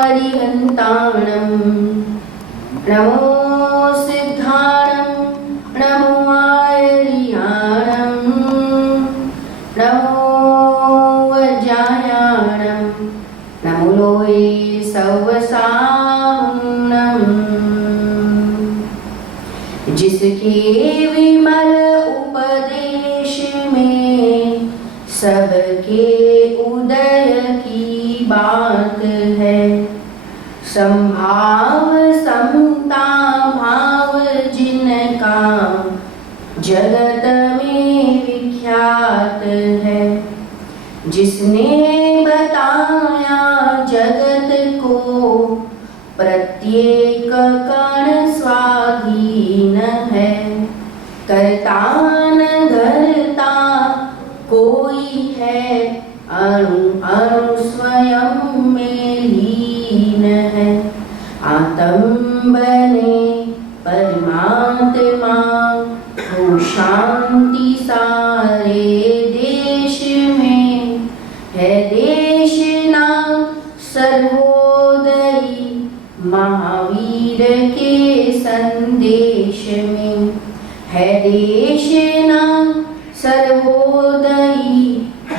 अरिहन्ताणं नमो सिद्धाणं नमो आयर्याणं नमो वज्रायाणं नमो लोये सवसानम् जिसके विमल उपदेश में सबके उदय की बात है। संभाव समता भाव जिनका जगत में विख्यात है। जिसने बताया जगत को प्रत्येक कण स्वाधीन है। करता न धरता कोई है, अणु अणु स्वयं में लीन है। आत्म बने परमात्मा हो शांति सारे देश में है। देश नाम सर्वोदयी महावीर के संदेश में है। देश नाम सर्वोदयी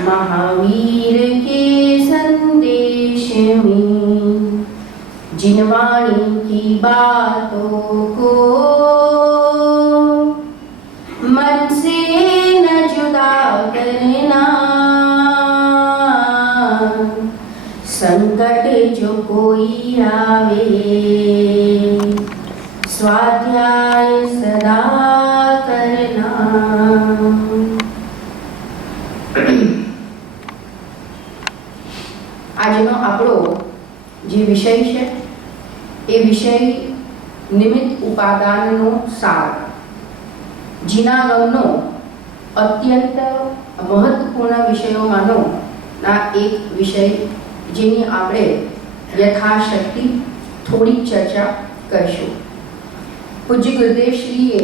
महावीर के संदेश में। जिन वाणी की बातों को मन से न जुदा करना, संकट जो कोई आवे स्वाध्याय सदा करना। આજનો આપણો જે વિષય છે એ વિષય નિમિત્ત ઉપાદાનનો સાર, જીનાગમનો અત્યંત મહત્વપૂર્ણ વિષયોમાંનો આ એક વિષય, જેની આપણે યથાશક્તિ થોડી ચર્ચા કરીશું. પૂજ્ય ગુરુદેવ શ્રીએ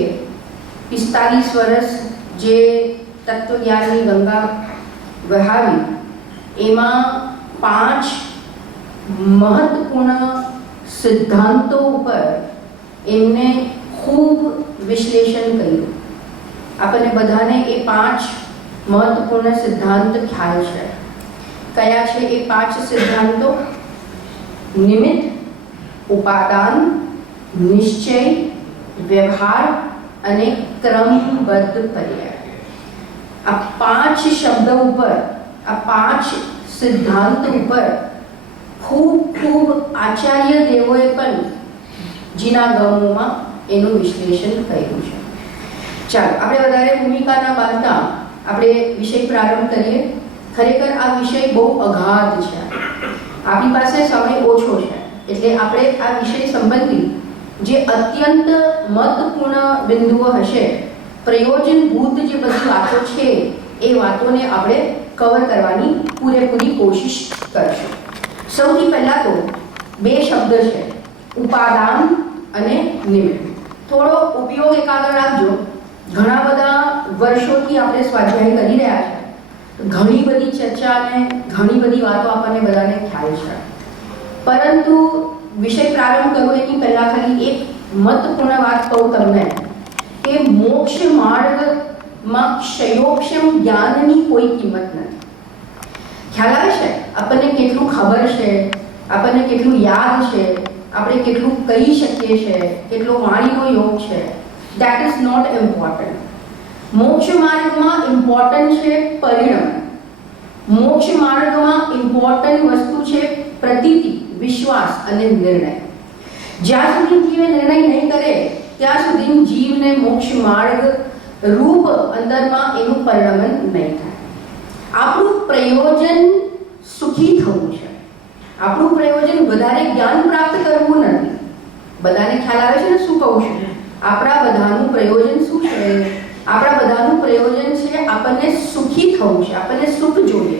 45 વર્ષ જે તત્વજ્ઞાનની ગંગા વહાવી, એમાં 5 મહત્વપૂર્ણ સિદ્ધાંતો ઉપર એમને ખૂબ વિશ્લેષણ કર્યું. આપણને બધાને એ 5 મહત્વપૂર્ણ સિદ્ધાંત ખ્યાલ છે. કયા છે એ 5 સિદ્ધાંતો? નિમિત્ત, ઉપાદાન, નિશ્ચય, વ્યવહાર અને ક્રમબદ્ધ પર્યાય. આ 5 શબ્દો ઉપર, આ 5 સિદ્ધાંત ઉપર ખૂબ આચાર્ય દેવોએ પણ જીનાગમોમાં એનું વિશ્લેષણ કર્યું છે. ચાલો આપણે વધારે ભૂમિકા ન બાંધતા આપણે વિષય પ્રારંભ કરીએ. ખરેખર આ વિષય બહુ અગાધ છે, આપણી પાસે સમય ઓછો છે, એટલે આપણે આ વિષય સંબંધી જે અત્યંત મહત્વપૂર્ણ બિંદુઓ હશે, પ્રયોજનભૂત જે બધી વાતો છે, એ વાતોને આપણે કવર કરવાની પૂરેપૂરી કોશિશ કરશું. સૌથી પહેલા તો 2 શબ્દ છે, ઉપાદાન અને નિમિત્ત. થોડો ઉપયોગ એકાગ્ર રાખજો. ઘણા બધા વર્ષોથી આપણે સ્વાધ્યાય કરી રહ્યા છે, ઘણી બધી ચર્ચા અને ઘણી બધી વાતો આપણને બધાને ખ્યાલ છે, પરંતુ વિષય પ્રારંભ કરું એની પહેલા ખાલી એક મહત્વપૂર્ણ વાત કહું તમને કે મોક્ષ માર્ગમાં ક્ષયોક્ષમ જ્ઞાનની કોઈ કિંમત નથી. ખ્યાલ આવે છે? આપણને કેટલું ખબર છે, આપણને કેટલું યાદ છે, આપણે કેટલું કહી શકીએ છીએ, કેટલો વાણીનો યોગ છે, દેટ ઇઝ નોટ ઇમ્પોર્ટન્ટ. મોક્ષ માર્ગમાં ઇમ્પોર્ટન્ટ છે પરિણામ. મોક્ષ માર્ગમાં ઇમ્પોર્ટન્ટ વસ્તુ છે પ્રતીતિ, વિશ્વાસ અને નિર્ણય. જ્યાં સુધી જીવે નિર્ણય નહીં કરે ત્યાં સુધી જીવને મોક્ષ માર્ગ રૂપ અંદરમાં એનું પરિણમન નહીં થાય. આપણું પ્રયોજન સુખી થવું છે, આપણું પ્રયોજન વધારે જ્ઞાન પ્રાપ્ત કરવું નથી. બધાને ખ્યાલ આવે છે ને શું કહું છું? આપણા બધાનું પ્રયોજન શું છે? આપણા બધાનું પ્રયોજન છે આપણને સુખી થવું છે, આપણને સુખ જોઈએ.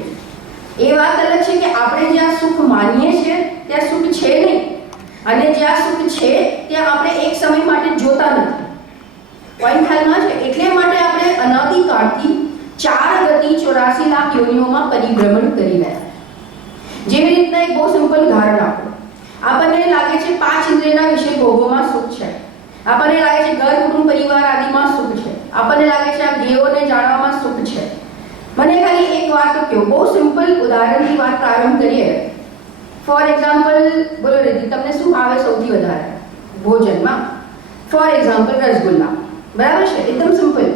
એ વાત અલગ છે કે આપણે જ્યાં સુખ માનીએ છીએ ત્યાં સુખ છે નહીં, અને જ્યાં સુખ છે ત્યાં આપણે એક સમય માટે જોતા નથી. પોઈન્ટ ખ્યાલમાં છે? એટલે માટે આપણે અનાદિકાળથી 4 ગતિ 84 લાખ યોનિઓમાં પરિભ્રમણ કરી રહ્યા. જેવી રીતના એક બહુ સિમ્પલ ઉદાહરણ આપો. આપણને લાગે છે 5 ઇન્દ્રિયના વિષય ભોગોમાં સુખ છે. આપણને લાગે છે ઘર કુટુંબ પરિવાર આદિમાં સુખ છે. આપણને લાગે છે આ ધ્યેયોને જાણવામાં સુખ છે. મને ખાલી એક વાત કહો, બહુ સિમ્પલ ઉદાહરણથી વાત પ્રારંભ કરીએ. ફોર એક્ઝામ્પલ, બોલો રીતિ, તમને શું ભાવે સૌથી વધારે ભોજનમાં? ફોર એક્ઝામ્પલ રસગુલ્લા, બરાબર છે? એકદમ સિમ્પલ.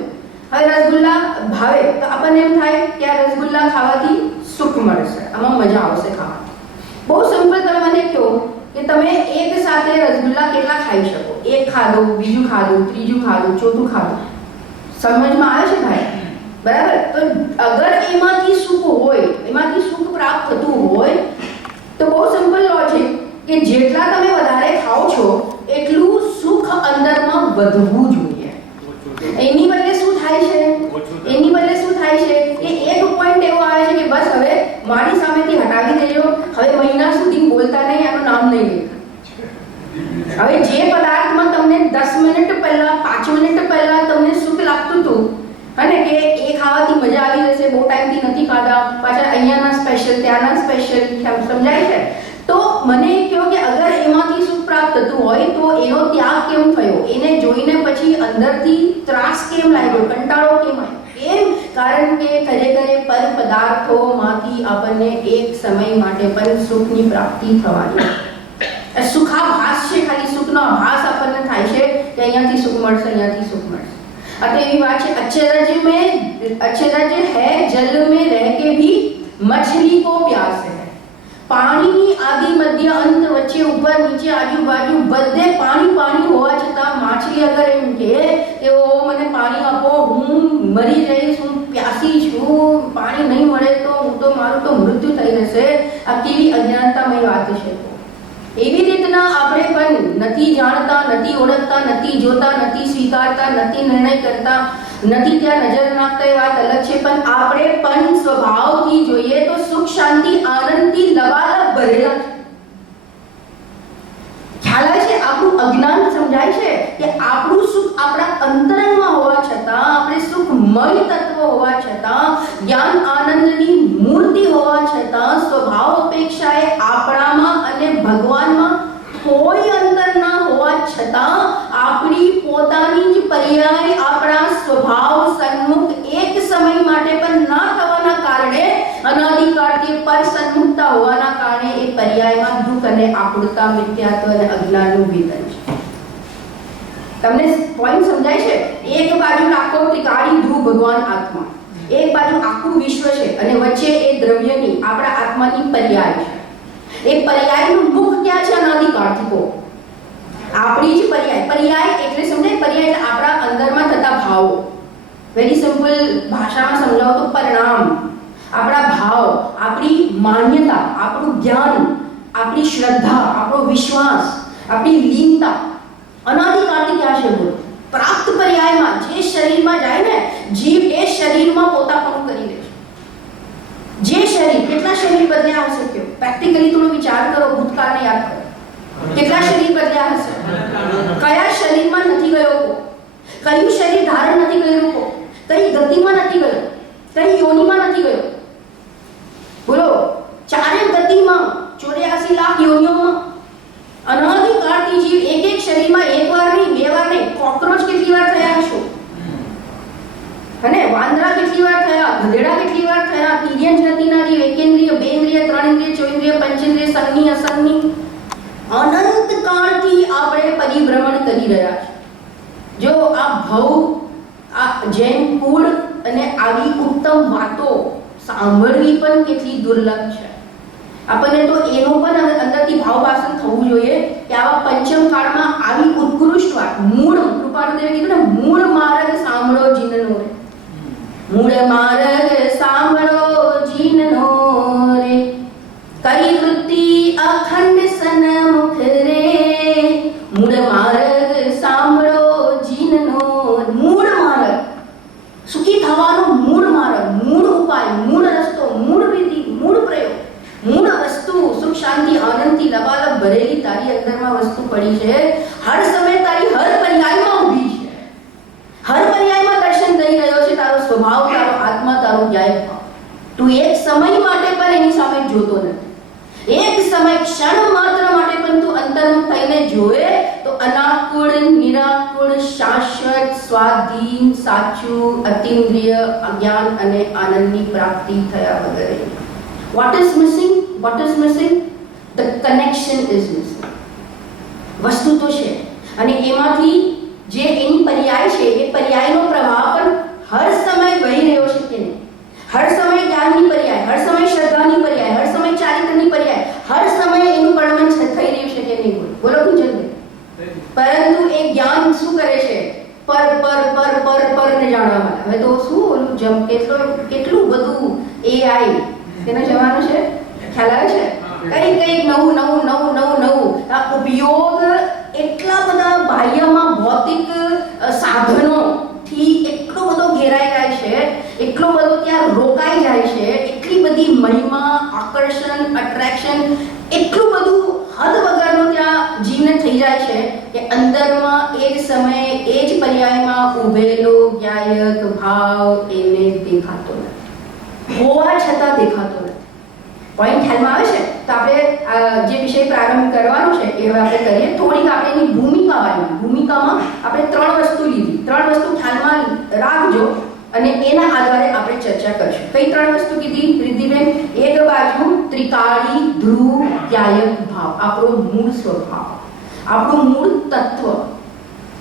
હવે રસગુલ્લા ભાવે તો આપણને એમ થાય કે આ રસગુલ્લા ખાવાથી સુખ મળશે, આમાં મજા આવશે ખાવાની. બહુ સિમ્પલ. તમે મને કહો કે તમે એક સાથે રસગુલ્લા કેટલા ખાઈ શકો? એક ખાધો, બીજું ખાધું, ત્રીજું ખાધું, ચોથું ખાધું. સમજમાં આવે છે ભાઈ? બરાબર? તો અગર એમાંથી સુખ હોય, એમાંથી સુખ પ્રાપ્ત થતું હોય તો બહુ સિમ્પલ લોજિક કે જેટલા તમે વધારે ખાઓ છો એટલું સુખ અંદરમાં વધવું જોઈએ. એની બદલે શું થાય છે? એની બદલે શું થાય છે કે એક પોઈન્ટ એવો આવે છે કે બસ હવે મારી સામેથી હટાવી દેજો, હવે મહિના સુધી બોલતા નહીં, આનું નામ નહીં લેતા. હવે જે પદાર્થમાં તમને 10 મિનિટ પહેલા, 5 મિનિટ પહેલા તમને સુખ લાગતું હતું અને કે એ ખાવાથી મજા આવી જશે, બહુ ટાઈમથી નથી ખાધા, પાછા અહીંયાના સ્પેશિયલ, ત્યાંના સ્પેશિયલ, સમજાય છે? તો મને કહો કે અગર એમાંથી સુખ પ્રાપ્ત થતું હોય તો એનો ત્યાગ કેમ થયો? એને જોઈને પછી અંદરથી ત્રાસ કેમ લાગ્યો, કંટાળો કેમ આવ્યો? કેમ? કારણ કે ખરેખર પર પદાર્થોમાંથી આપણને એક સમય માટે પણ સુખની પ્રાપ્તિ થવાની. સુખાભાસ છે, ખાલી સુખનો આભાસ આપણને થાય છે કે અહીંયાથી સુખ મળશે, અહીંયાથી સુખ મળશે. अतः ये बात है, अच्छे राज्य है जल में रह के भी मछली को प्यास है. પાણીની આદિ મધ્ય અંત વચ્ચે ઉપર નીચે આજુબાજુ બધે પાણી પાણી હોવા છતાં માછલી અગર એમ કે ઓ મને પાણી આપો, હું મરી જઈશ, હું પ્યાસી છું, પાણી નહીં મળે તો મારું તો મૃત્યુ થઈ જશે, આ કેવી અજ્ઞાનતામય વાત છે. એવી રીતના આપણે પણ નથી જાણતા, નથી ઓળખતા, નથી જોતા, નથી સ્વીકારતા, નથી નિર્ણય કરતા, નથી ત્યાં નજર નાખતા, એ વાત અલગ છે, પણ આપણે પણ સ્વભાવથી જોઈએ તો સુખ શાંતિ આનંદથી લબાલબ ભરેલા છે. ખ્યાલ આવે છે? આપણું અજ્ઞાન સમજાય છે કે આપણું સુખ આપણા અંતરંગમાં હોવા છતાં, આપણે સુખમય તત્વ હોવા છતાં, જ્ઞાન આનંદની મૂર્તિ હોવા છતાં, સ્વભાવ અપેક્ષાએ આપણામાં અને ભગવાનમાં કોઈ અંતર ના હોવા છતાં આપણી પોતાની જ પર્યાય આપણા સ્વભાવ સન્મુખ એક સમય માટે પણ ના થવાના કારણે, અનાદિકાળથી પર સન્મુખતા હોવાના કારણે એ પર્યાયમાં દુઃખ અને આકુળતા, મિથ્યાત્વ અને અજ્ઞાનનું વેદન છે. તમને પોઈન્ટ સમજાય છે? એક બાજુ આખો ત્રિકાળી ધ્રુવ ભગવાન આત્મા, એક બાજુ આખું વિશ્વ છે અને વચ્ચે એ દ્રવ્યની આપણા આત્માની પર્યાય છે. એ પર્યાયનું મુખ ક્યાં છે? અનાદિકાળથી કો આપણી જ પર્યાય. પર્યાય એટલે સમજાય? પર્યાય એટલે આપણા અંદરમાં થતા ભાવો. વેરી સિમ્પલ ભાષામાં સમજાવો તો પરિણામ, આપણા ભાવ, આપણી માન્યતા, આપણું જ્ઞાન, આપણી શ્રદ્ધા, આપણો વિશ્વાસ, આપણી લીનતા અનાદિકાળથી ક્યાં છે? બોલો. પ્રાપ્ત પર્યાયમાં જે શરીરમાં જાય ને, જીવ એ શરીરમાં પોતાપણું કરી લે છે. જે શરીર, કેટલા શરીર બદલ્યા હશે? કયો પ્રેક્ટિકલી થોડો વિચાર કરો, ભૂતકાળને યાદ કરો. કેટલા શરીર બદલ્યા હશે? કયા શરીરમાં નથી ગયો? કયું શરીર ધારણ નથી કર્યું? કઈ ગતિમાં નથી ગયો? કઈ યોનિમાં નથી ગયો? બોલો. ચારે ગતિમાં 84 લાખ યોનિઓમાં અનાદિકાળથી જીવ એક એક શરીરમાં એક વાર નહીં, બે વાર નહીં, કોક્રોચ કેટલી વાર થયા છો? અને વાંદરા કેટલી વાર થયા, ગધેડા કેટલી વાર થયા, તિર્યન જાતિના જીવ, એકેન્દ્રિય, બેન્દ્રિય, ત્રણેન્દ્રિય, ચોઇન્દ્રિય, પંચેન્દ્રિય, સંજ્ઞી, અસંજ્ઞી, અનંત કાળથી આપણે પરિભ્રમણ કરી રહ્યા છે. જો આ ભવ, આ જૈન કુળ અને આવી ઉત્તમ વાતો સાંભળવી પણ કેટલી દુર્લભ છે. આપણને તો એનો પણ અંદરથી ભાવભાષણ થવું જોઈએ કે આવા પંચમ કાળમાં આવી ઉત્કૃષ્ટ વાત, મૂળ, કૃપાળુદેવે કીધું ને, મૂળ માર્ગ સાંભળો જીનનો રે, મૂળ માર્ગ સાંભળો જીનનો રે, કરી વૃત્તિ અખંડ સન્મુખ રે, મૂળ માર્ગ સાંભળો જીનનો. મૂળ માર્ગ, સુખી થવાનો મૂળ માર્ગ, મૂળ ઉપાય, મૂળ રસ્તો, મૂળ વિધિ, મૂળ પ્રયોગ, મૂળ વસ્તુ, સુખ શાંતિ આનંદથી લબાલબ ભરેલી તારી અંદરમાં વસ્તુ પડી છે. હર સમય તારી હર પર્યાયમાં ઊભી છે, હર પર્યાયમાં દર્શન થઈ રહ્યો છે. તારો સ્વભાવ, તારો આત્મા, તારો જ્ઞાન ભાવ. તું એક સમય માટે પણ એની સામે જોતો નથી. એક સ્વાધીન, સાચું, અતિન્દ્રિય, જ્ઞાન અને આનંદની પ્રાપ્તિ થયા વગર. What is missing? What is missing? The connection is missing. વસ્તુ તો છે અને એમાંથી જે એની પર્યાય છે એ પર્યાયનો પ્રવાહ પણ હર સમય વહી રહ્યો છે કે નહીં? હર સમય જ્ઞાનની પર્યાય, હર સમય શ્રદ્ધાની પર્યાય, હર સમય ચારિત્રની પર્યાય, હર સમય એનું પરિણમન થઈ રહ્યું છે કે નહીં? બોલો ગુજરાતી. પરંતુ એ જ્ઞાન શું કરે છે? પર પર પર પર પર ને જાણવા માટે. હવે તો શું ઓલું કેટલું બધું AI તેનો જમાનો છે, ખ્યાલ આવે છે? કઈ નવું નવું નવું નવું નવું આ ઉપયોગ એટલા બધા બાહ્યમાં ભૌતિક સાધનોથી એટલો બધો ઘેરાઈ જાય છે, એટલો બધો ત્યાં રોકાઈ જાય છે, એટલી બધી મહિમા, આકર્ષણ, અટ્રેક્શન, એટલું બધું હદ વગરનો ત્યાં જીવન થઈ જાય છે કે અંદરમાં એ જ સમયે એ જ પર્યાયમાં ઉભેલો જ્ઞાયક ભાવ એને દેખાતો નથી, હોવા છતાં દેખાતો નથી. પોઈન્ટ ખ્યાલમાં આવે છે? તો આપણે જે વિષય પ્રારંભ કરવાનો છે એ હવે આપણે કરીએ. થોડીક આપણે એની ભૂમિકામાં આપણે 3 વસ્તુ લીધી. 3 વસ્તુ ખ્યાલમાં રાખજો અને એના આધારે આપણે ચર્ચા કરીશું. કઈ 3 વસ્તુ કીધી રિદ્ધિબેન? એક બાજુ ત્રિકાળી ધ્રુવ જ્ઞાયક ભાવ, આપણો મૂળ સ્વભાવ, આપણું મૂળ તત્વ.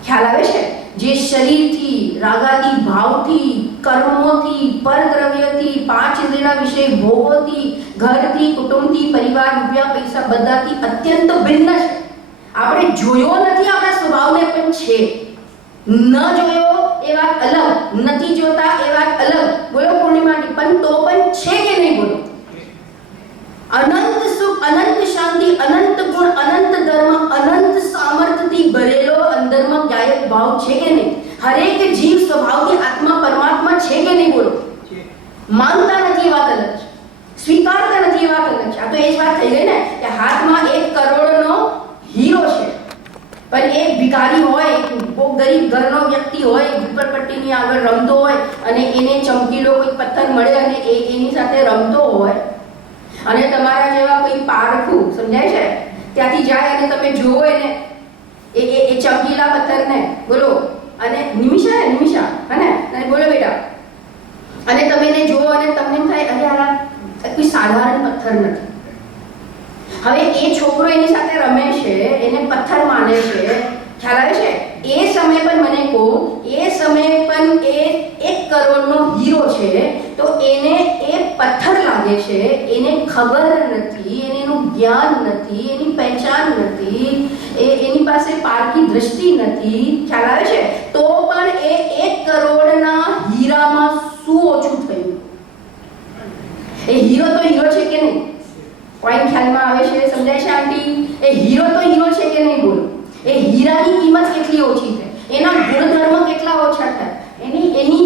ખ્યાલ આવે છે? જે શરીરથી, રાગાદી ભાવથી, કર્મોથી, પરદ્રવ્યથી, 5 ઇન્દ્રિયના વિષય ભોગોથી, ઘરથી, કુટુંબથી, પરિવાર, રૂપિયા, પૈસા બધાથી અત્યંત ભિન્ન છે. આપણે જોયો નથી આપણા સ્વભાવને પણ છે. ન જોયો એ વાત અલગ, નથી જોતા એ વાત અલગ. બોલો પૂર્ણિમાની, પણ તો પણ છે કે નહીં? બોલો. અનંત સુખ, અનંત શાંતિ, અનંત ગુણ, અનંત ધર્મ, અનંત સામર્થ્યથી ભરેલો અંદરમાં જ્ઞાયક ભાવ છે કે નહીં? હરેક જીવ સ્વભાવથી આત્મા પરમાત્મા છે કે નહીં? બોલો. માનતા નથી એ વાત અલગ છે, સ્વીકારતા નથી એ વાત અલગ છે. આ તો એ જ વાત થઈ ગઈ ને કે હાથમાં 1 કરોડનો હીરો છે, પણ એક ભિખારી હોય, બહુ ગરીબ ઘરનો વ્યક્તિ હોય, ઝૂંપડપટ્ટીની આગળ રમતો હોય અને એને ચમકીલો કોઈ પથ્થર મળે અને એની સાથે રમતો હોય અને તમારા જેવા કોઈ પારખું, સમજાય છે, ત્યાંથી જાય અને તમે જોવો એને એ ચમકીલા પથ્થરને, બોલો, અને નિમિષા હે ને, અને બોલો બેટા, અને તમે એને જોવો અને તમને એમ થાય અરે આ કોઈ સાધારણ પથ્થર નથી. હવે એ છોકરો એની સાથે રમે છે, એને પથ્થર માને છે, ખ્યાલ આવે છે? એ સમય પર મને કહો, એ સમય પર એ 1 કરોડનો હીરો છે તો એને એ પથ્થર લાગે છે, એને ખબર નથી, એને એનું જ્ઞાન નથી, એની પહેચાન નથી, એની પાસે પારકી દ્રષ્ટિ નથી, ખ્યાલ આવે છે? તો પણ એ 1 કરોડના હીરામાં શું ઓછું થયું? એ હીરો તો હીરો છે કે નહીં? પોઈન્ટ ખ્યાલમાં આવે છે? સમજાય છે આંટી? એ હીરો તો હીરો છે કે નહીં? બોલો. એ હીરાની કિંમત કેટલી ઓછી થાય, એના ગુણધર્મ કેટલા ઓછા થાય, એની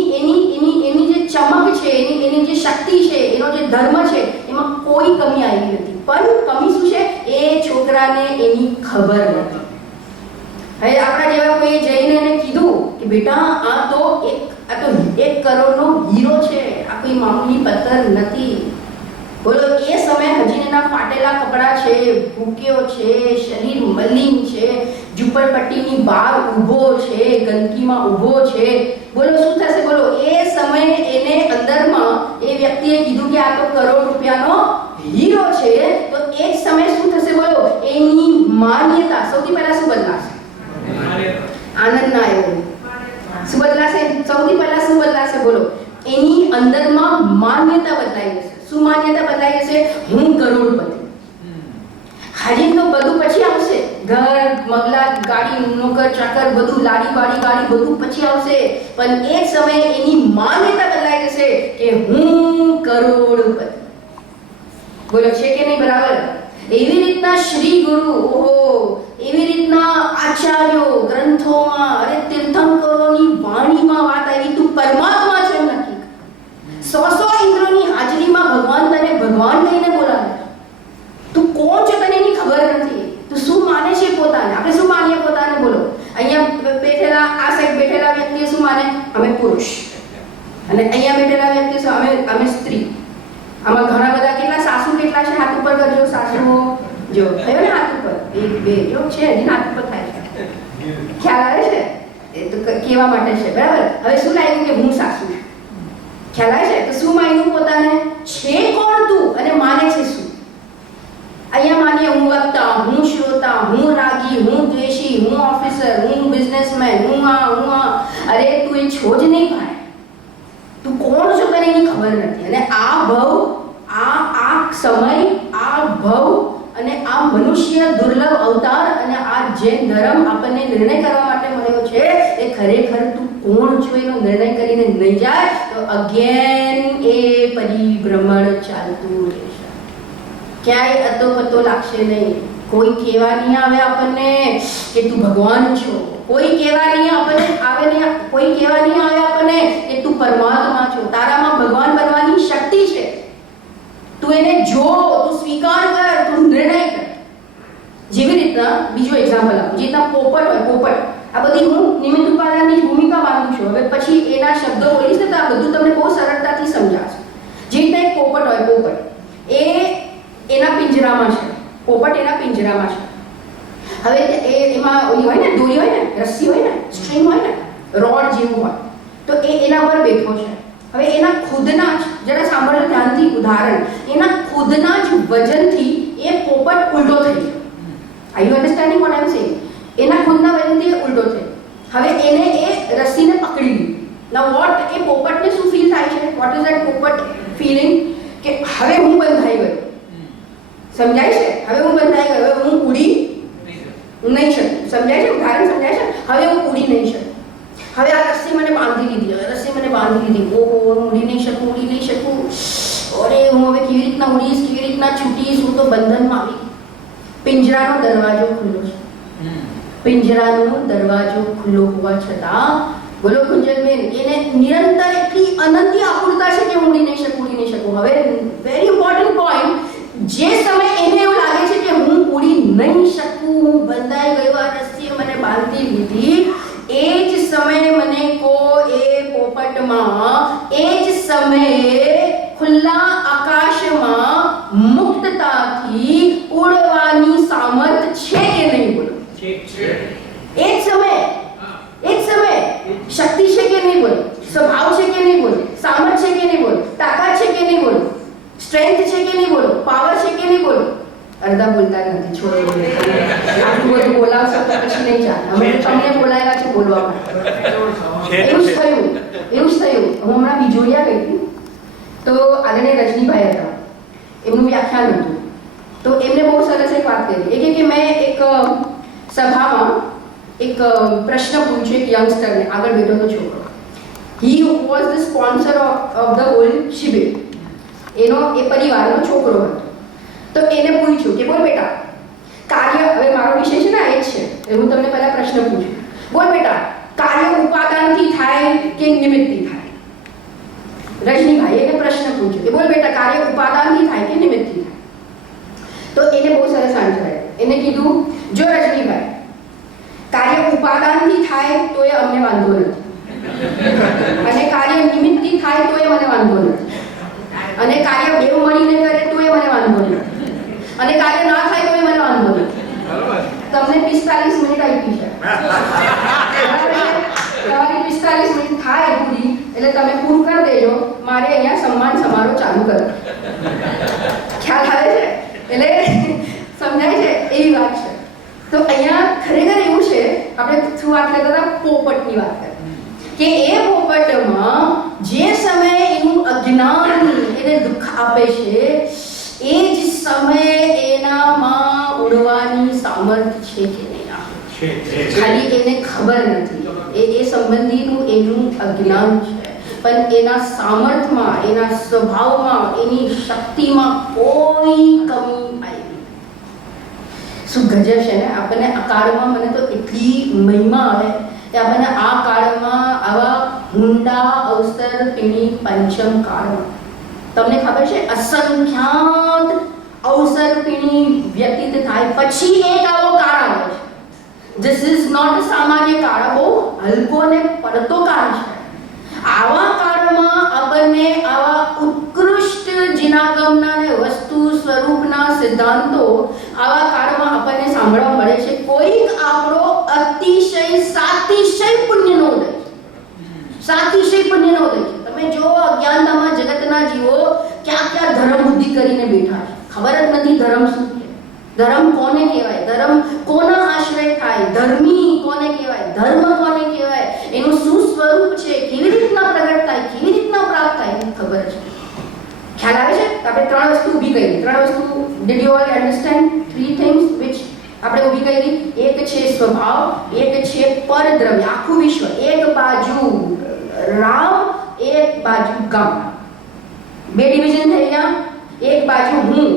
જે ચમક છે, એની જે શક્તિ છે, એનો જે ધર્મ છે, એમાં કોઈ કમી આવી નથી. પણ કમી શું છે? એ છોકરાને એની ખબર નથી. હવે આપણા જેવા કોઈ જઈને એને કીધું કે બેટા આ તો 1 કરોડનો હીરો છે, આ કોઈ મામૂલી પથ્થર નથી. બોલો. એ સમય હજી એના ફાટેલા કપડાં છે, ભૂખ્યો છે, શરીર મલિન છે, ઝૂંપડપટ્ટીની બહાર ઊભો છે, ગંદકીમાં ઊભો છે. બોલો શું થશે? બોલો. એ સમયે એને અંદરમાં એ વ્યક્તિએ કીધું કે આ તો કરોડ રૂપિયાનો હીરો છે, તો એ જ સમય શું થશે? બોલો. એની માન્યતા સૌથી પહેલા શું બદલાશે? આનંદ ના આવ્યો. શું બદલાશે? સૌથી પહેલા શું બદલાશે? બોલો. એની અંદરમાં માન્યતા બદલાઈ જશે. શું માન્યતા બદલાઈ જશે? હું કરોડપતિ. હાજી તો બધું પછી આવશે, ઘર, બંગલા, ગાડી, નોકર, ચાકર, બધું, લાડી, બાડી, ગાડી, બધું પછી આવશે. પણ એક સમયે એની માન્યતા બદલાઈ જશે કે હું કરોડપતિ. બોલો છે કે નહીં? બરાબર. એવી રીતના શ્રી ગુરુ, એવી રીતના આચાર્યો ગ્રંથોમાં, અરે તીર્થંકરોની વાણીમાં વાત આવી, તું પરમાત્મા છે નક્કી. 100 ઇન્દ્રોની હાજરીમાં ભગવાન તને ભગવાન કહીને બોલાવે. તું કોણ છે તને એની ખબર નથી. તું શું માને છે પોતાને? આપણે શું માનીએ પોતાને? બોલો. અહીંયા બેઠેલા, આ સાઈડ બેઠેલા વ્યક્તિ શું માને? અમે પુરુષ. અને અહીંયા બેઠેલા વ્યક્તિ શું? અમે સ્ત્રી. આમાં ઘણા બધા કેટલા સાસુ કેટલા છે? હાથ ઉપર કરજો. સાસુઓ જો થયો ને હાથ ઉપર? 1 2 જો છે, હજી હાથ ઉપર થાય છે. ખ્યાલ આવે છે? એ તો કહેવા માટે છે, બરાબર. હવે શું લાગ્યું કે હું સાસુ છું, ખ્યાલ આવે છે? તો શું માન્યું પોતાને? છે કોણ તું અને માને છે શું? અહીંયા માનીએ હું વક્તા, હું શ્રોતા, હું રાગી, હું દ્વેષી, હું ઓફિસર, હું બિઝનેસમેન, હું આ. અરે તું એ છો જ નહીં ભાઈ. તું કોણ છો તને એની ખબર નથી. અને આ ભવ, આ સમય, આ ભવ અને આ મનુષ્ય દુર્લભ અવતાર અને આ જે ધર્મ આપણને નિર્ણય કરવા માટે મળ્યો છે એ ખરેખર તું કોણ છો એનો નિર્ણય કરીને નહીં જાય તો અગેન એ પરિભ્રમણ ચાલતું રહેશે. ક્યાંય અતો પતો લાગશે નહીં. કોઈ કહેવા નહીં આવે આપણને કે તું ભગવાન છો. કોઈ કહેવા નહીં આવે આપણને કે તું પરમાત્મા છો. તારામાં ભગવાન બનવાની શક્તિ છે. તું એને જો, તું સ્વીકાર કર, તું નિર્ણય કર. જેવી રીતના બીજો એક્ઝામ્પલ આપું. જે રીતના પોપટ હોય, પોપટ. આ બધી હું નિમિત્ત ઉપાદાનની ભૂમિકા બાંધું છું. હવે પછી એના શબ્દો બોલીશ ને તો આ બધું તમને બહુ સરળતાથી સમજાશે. જે રીતના એક પોપટ હોય, પોપટ એ એના પિંજરામાં છે. પોપટ એના પિંજરામાં છે. હવે એમાં ઓલી હોય ને, દોરી હોય ને, રસ્સી હોય ને, સ્ટ્રિંગ હોય ને, રોડ જેવું હોય, તો એના પર બેઠો છે. હવે એના ખુદના જ, જરા સાંભળો ધ્યાનથી ઉદાહરણ, એના ખુદના જ વજનથી એ પોપટ ઉલટો થઈ ગયો. Are you understanding what I am saying? એના ખુદના વજનથી એ ઉલટો થયો. હવે એને એ રસ્સીને પકડી લીધી. નાઉ વોટ, એ પોપટને શું ફીલ થાય છે? વોટ ઇઝ ધેટ પોપટ ફીલિંગ? કે હવે હું બંધાઈ ગયો. સમજાય છે? હવે હું બંધાઈ ગયો, હવે હું ઉડી નહીં શકું. સમજાય છે? ઉદાહરણ સમજાય છે? હવે હું ઉડી નહીં શકું. હવે આ રસ્સી મને બાંધી લીધી. ઓહો, હું ઉડી નહીં શકું. અરે હું હવે કેવી રીતના ઉડીશ, કેવી રીતના છૂટીશ? હું તો બંધનમાં આવી. પિંજરાનો દરવાજો ખુલ્લો છે. પિંજરાનો દરવાજો ખુલ્લો હોવા છતાં બોલો કુંજલબેન, એને નિરંતર એટલી અનંતી આકુરતા છે કે હું ઉડી નહીં શકું. હવે વેરી ઇમ્પોર્ટન્ટ પોઈન્ટ, જે સમય એને એવું લાગે છે કે હું ઉડી નહીં શકું, હું બંધાઈ ગયો, આ રસ્સીએ મને બાંધી લીધી, એ જ સમયે મને કો એ પોપટમાં એ જ સમયે ખુલ્લા આકાશમાં મુક્તતાથી ઉડવાની સામર્થ છે કે નહીં? બોલો. એ જ સમયે શક્તિ છે કે નહીં? બોલો. સ્વભાવ છે કે નહીં? બોલો. સામર્થ છે કે નહીં? બોલો. તાકાત છે કે નહીં? બોલો. સ્ટ્રેન્થ છે કે નહીં? બોલો. પાવર છે કે નહીં? બોલો. અડધા બોલતા નથી, છોડો. આટલું બધું બોલાવશો તો પછી નહીં ચાલે. અમે તમને બોલાવ્યા છે બોલવા માટે. એવું જ થયું. હું હમણાં બીજોડિયા ગઈ હતી તો આદરણીય રજનીભાઈ હતા, એમનું વ્યાખ્યાન હતું. તો એમને બહુ સરસ એક વાત કરી કે મેં એક સભામાં એક પ્રશ્ન પૂછ્યો એક યંગસ્ટરને, આગળ બેઠો હતો છોકરો. He was the sponsor of the whole શિબિર. એનો એ પરિવારનો છોકરો હતો. તો એને પૂછ્યું કે બોલ બેટા, કાર્ય, હવે મારો વિષય છે ને એ જ છે, હું તમને પહેલા પ્રશ્ન પૂછું. બોલ બેટા, કાર્ય ઉપાદાનથી થાય કે નિમિત્તથી થાય? રજનીભાઈ એને પ્રશ્ન પૂછ્યો કે બોલ બેટા, કાર્ય ઉપાદાનથી થાય કે નિમિત્તથી થાય? તો એને બહુ સરસ આન્સર આપ્યો. એને કીધું, જો રજનીભાઈ, કાર્ય ઉપાદાનથી થાય તો એ અમને વાંધો નથી, અને કાર્ય નિમિત્તથી થાય તો એ મને વાંધો નથી, અને કાર્ય બેવ મળીને કરે તો એ મને વાંધો નથી, અને કાર્ય ના થાય તો એ મને વાંધો નથી. તમને 45 મિનિટ આપી છે. તમારી 45 મિનિટ થાય પૂરી એટલે તમે પૂરું કરી દેજો. મારે અહીંયા સન્માન સમારોહ ચાલુ કરો. ખ્યાલ આવે છે? એટલે સમજાય છે? એવી વાત છે. તો અહીંયા ખરેખર એવું છે, આપણે શું વાત કરતા હતા? પોપટની વાત કરી કે એ પોપટમાં જે સમયે એનું અજ્ઞાન એને દુઃખ આપે છે, એ જ સમયે એનામાં ઉડવાની સામર્થ્ય છે કે નહીં આવે છે, ખાલી એને ખબર નથી. એ સંબંધીનું એનું અજ્ઞાન છે, પણ એના સામર્થ્યમાં, એના સ્વભાવમાં, એની શક્તિમાં કોઈ કમી આવી. શું ગજબ છે ને! આપણને આ કાળમાં, મને તો એટલી મહિમા આવે કે આપણને આ કાળમાં આવા ઊંડા અવસર પીણી પંચમ કાળમાં તમને ખબર છે અસંખ્યાત અવસર પીણી વ્યતીત થાય પછી એક આવો કાળ આવે છે. ધીસ ઇઝ નોટ અ સામાન્ય કાળ, બહુ હલકો ને પડતો કાળ છે. આવા કાળમાં આપણને આવા ઉત્કૃષ્ટ જીનાગમના ને વસ્તુ સ્વરૂપના સિદ્ધાંતો આવા કાળમાં આપણને સાંભળવા મળે છે. કોઈક આપણો અતિશય સાતિશય પુણ્ય સાતિશય પુણ્યનો ઉદય છે. તમે જો અજ્ઞાનતામાં જગતના જીવો ક્યાં ક્યાં ધર્મ બુદ્ધિ કરીને બેઠા છે. ખબર જ નથી ધર્મ શું છે, ધર્મ કોને કહેવાય, ધર્મ કોના આશ્રય થાય, ધર્મી કોને કહેવાય, ધર્મ કોને કહેવાય, એનું શું સ્વરૂપ છે, કેવી રીતના પ્રગટ થાય, કેવી રીતના પ્રાપ્ત થાય એની ખબર છે. ખ્યાલ આવે છે? આપણે ત્રણ વસ્તુ ઊભી કરી. ત્રણ વસ્તુ, did you all understand? Three things which આપણે ઊભી કરી. એક છે સ્વભાવ, એક છે પરદ્રવ્ય, આખું વિશ્વ. એક બાજુ રામ, એક બાજુ ગામ. બે ડિવિઝન થઈ ગયા. એક બાજુ હું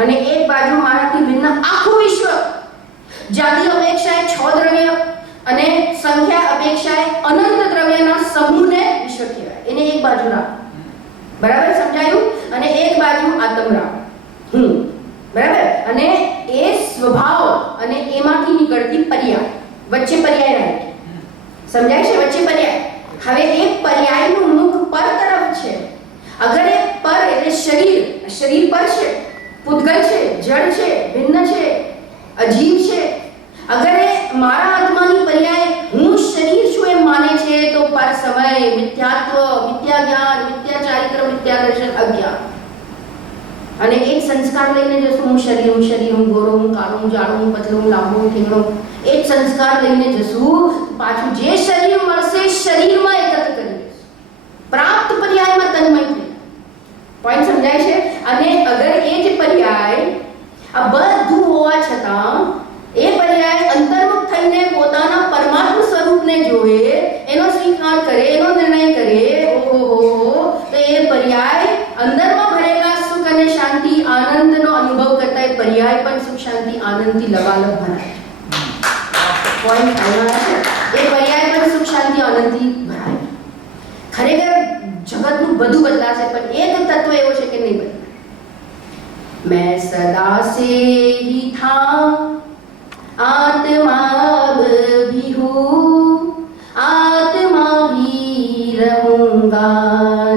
અને એક બાજુ મારાથી ભિન્ન આખું વિશ્વ. જાતિ અપેક્ષાએ 6 દ્રવ્ય અને સંખ્યા અપેક્ષાએ અનંત દ્રવ્યના સમૂહને વિશ્વ કહેવાય. એને એક બાજુ રામ. બરાબર સમજાયું? અને એક બાજુ આત્મરામ, હું. બરાબર? અને એ સ્વભાવ અને એમાંથી નીકળતી પર્યાય, વચ્ચે પર્યાય રહે. સમજાય છે? વચ્ચે પર્યાય. હવે એ પર્યાયનું મુખ પર તરફ છે. અગર એ પર એટલે શરીર, શરીર પર છે, પૂતગલ છે, જડ છે, ભિન્ન છે, અજીબ છે. અગર એ મારા આત્માની પર્યાય હું શરીર છું એમ માને છે તો પર સમય, મિથ્યાત્વ, મિથ્યા જ્ઞાન, મિથ્યા ચારિત્ર, મિથ્યા દર્શન, અજ્ઞાન. અને એક સંસ્કાર લઈને જશું, હું શરીર, હું ગોરો, હું કાળો, હું જાડો, હું પતલો, હું લાંબો, હું ઠીંગણો. એક સંસ્કાર લઈને જશું, પાછું જે શરીર મળશે શરીરમાં એકત્ર કરી દેશું. પ્રાપ્ત પર્યાયમાં તન્મય થઈ. પોઈન્ટ સમજાય છે? અને અગર એ જ પર્યાય આ બધું હોવા છતાં એ પર્યાય અંતર્મુખ થઈને પોતાના પરમાત્મા સ્વરૂપને જોવે, એનો સ્વીકાર કરે, એનો નિર્ણય કરે, ઓહો, તો એ પર્યાય અંદરમાં ભરેલા સુખ અને શાંતિ આનંદનો અનુભવ કરતા એ પર્યાય પણ સુખ શાંતિ આનંદથી લબાલબ ભરાય. પોઈન્ટ આવ્યો છે? એ પર્યાય પણ સુખ શાંતિ આનંદથી ભરાય. ખરેખર જગતનું બધું બદલાશે પણ એક તત્વ એવો છે કે નહીં બદલાય. मैं सदा से ही था आत्मा अब भी हूँ, आत्मा ही रहूंगा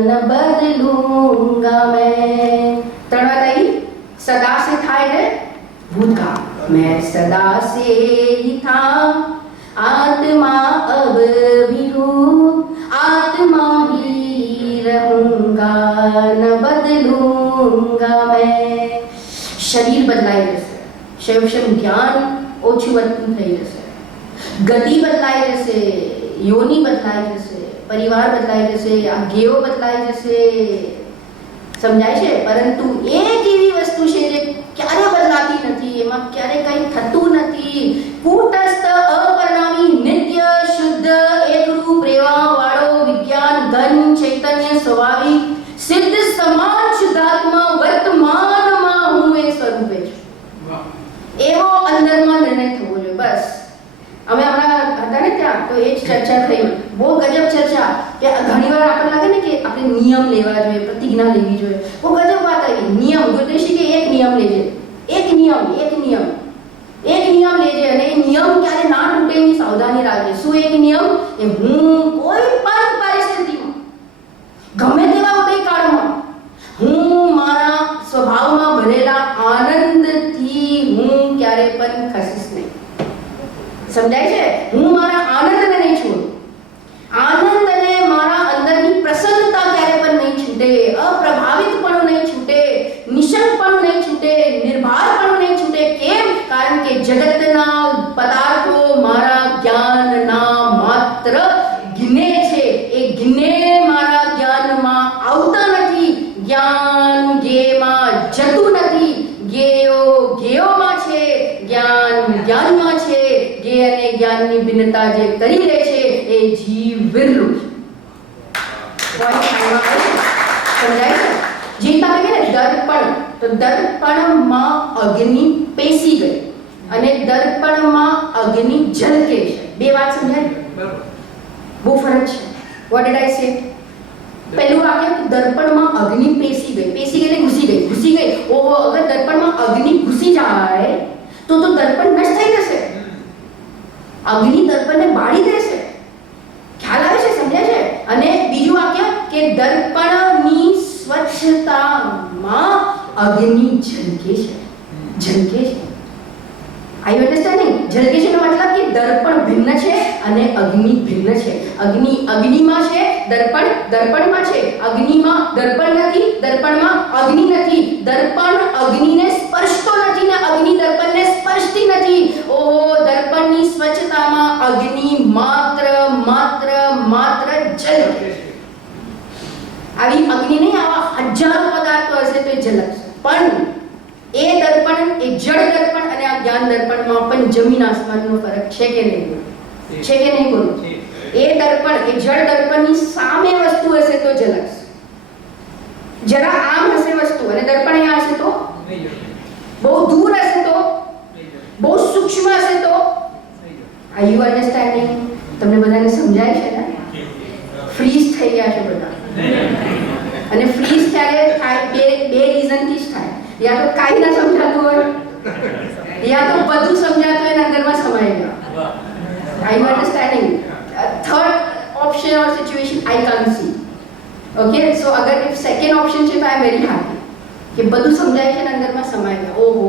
न बदलूंगा मैं. ત્રણ વાત આવી. સદા से था એટલે ભૂતકાળ. मैं सदा से ही था आत्मा अब भी हूँ, आत्मा ही रहूंगा न बदलूंगा मैं. શરીર બદલાઈ જશે, શૈવક્ષમ જ્ઞાન ઓછું વધતું થઈ જશે, ગતિ બદલાઈ જશે, યોની બદલાઈ જશે, પરિવાર બદલાઈ જશે, આ ગેયો બદલાઈ જશે. સમજાય છે? પરંતુ એક એવી વસ્તુ છે જે ક્યારે બદલાતી નથી, એમાં ક્યારે કંઈ થતું નથી. કૂટસ્થ અપરિણામી નિત્ય શુદ્ધ એકરૂપ રેવા વાળો વિજ્ઞાન ઘન ચૈતન્ય સ્વાભાવિક સિદ્ધ સમાન શુદ્ધાત્મા વર્તમાનમાં હું એ સ્વરૂપે છું. એવો અંદરમાં નિર્ણય થવો જોઈએ. બસ અમે હમણાં હતા ને ત્યાં તો એ જ ચર્ચા થઈ. બહુ ગજબ ચર્ચા કે ઘણીવાર આપણને લાગે ને કે આપણે નિયમ લેવા જોઈએ, પ્રતિજ્ઞા લેવી જોઈએ. બહુ ગજબ વાત આવી. નિયમ જ્યોતિષી કે એક નિયમ લેજે, એક નિયમ લેજે અને એ નિયમ ક્યારે ના તૂટે એની સાવધાની રાખજે. શું એક નિયમ? એ હું કોઈ પણ પરિસ્થિતિમાં, ગમે તેવા ઉદયકાળમાં, હું મારા સ્વભાવમાં ભરેલા આનંદથી હું ક્યારે પણ ખસીશ નહીં. સમજાય છે? હું મારા આનંદને નહીં છોડું. આનંદ અને મારા અંદરની પ્રસન્નતા ક્યારે પણ નહીં છૂટે, અપ્રભાવિતપણું નહીં છૂટે, નિશંકપણું નહીં છૂટે, નિર્ભારપણું નહીં છૂટે. કેમ? કારણ કે જગતના પદાર્થો મારા જ્ઞાનના માત્ર ગિને છે. એ ગિને મારા જ્ઞાનમાં આવતા નથી. જ્ઞાન ગેમાં જતું નથી. ગેયોમાં છે, જ્ઞાન જ્ઞાનમાં છે. ગે અને જ્ઞાનની ભિન્નતા જે કરી લે છે એ જીવ વિરલું છે. સમજાય છે? જે તમે કહે ને દર્પણ, તો દર્પણમાં અગ્નિ પેસી ગઈ અને દર્પણમાં અગ્નિ ઝલકે છે. બે વાત સમજાય? બહુ ફરક છે. વોટ ડીડ આઈ સે? પહેલું વાક્ય દર્પણમાં અગ્નિ પેસી ગઈ એટલે ઘૂસી ગઈ. ઓહો, અગર દર્પણમાં અગ્નિ ઘૂસી જાય તો દર્પણ નષ્ટ થઈ જશે. અગ્નિ દર્પણને બાળી દેશે. ખ્યાલ આવે છે? સમજાય છે? અને બીજું વાક્ય કે દર્પણની સ્વચ્છતામાં અગ્નિ ઝલકે છે. Are you understanding? ઝલકે છે એનો મતલબ કે દર્પણ ભિન્ન છે અને અગ્નિ ભિન્ન છે. અગ્નિમાં છે, દર્પણમાં છે. અગ્નિમાં દર્પણ નથી, દર્પણમાં અગ્નિ નથી. દર્પણ અગ્નિને સ્પર્શતો નથી ને અગ્નિ દર્પણને સ્પર્શતી નથી. ઓહો, દર્પણની સ્વચ્છતામાં અગ્નિ માત્ર ઝલકે. આવી અગ્નિ નહીં, આવા હજારો પદાર્થો હશે તો એ ઝલકશે. પણ એ દર્પણ, એ જળ દર્પણ અને આ જ્ઞાન દર્પણમાં પણ જમીન આસમાનનો ફરક છે કે નહીં? છે કે નહીં બોલો? એ દર્પણ, એ જળ દર્પણની સામે વસ્તુ હશે તો ઝલકશે. જરા આમ હશે વસ્તુ અને દર્પણ અહીંયા હશે તો, બહુ દૂર હશે તો, બહુ સૂક્ષ્મ હશે તો. Are you understanding? તમને બધાને સમજાય છે ને? ફ્રીઝ થઈ ગયા છે બધા. અને ફ્રીઝ ત્યારે થાય બે રીઝનથી જ થાય. યા તો કાંઈ ના સમજાતું હોય, યા તો બધું સમજાતું હોય અને અંદરમાં સમાઈ ગયા. Are you understanding? Third option or situation I can't see. Okay, so अगर if second option છે તો I am very happy કે બધું સમજાય છે અને અંદરમાં સમાઈ ગયા. ઓહો,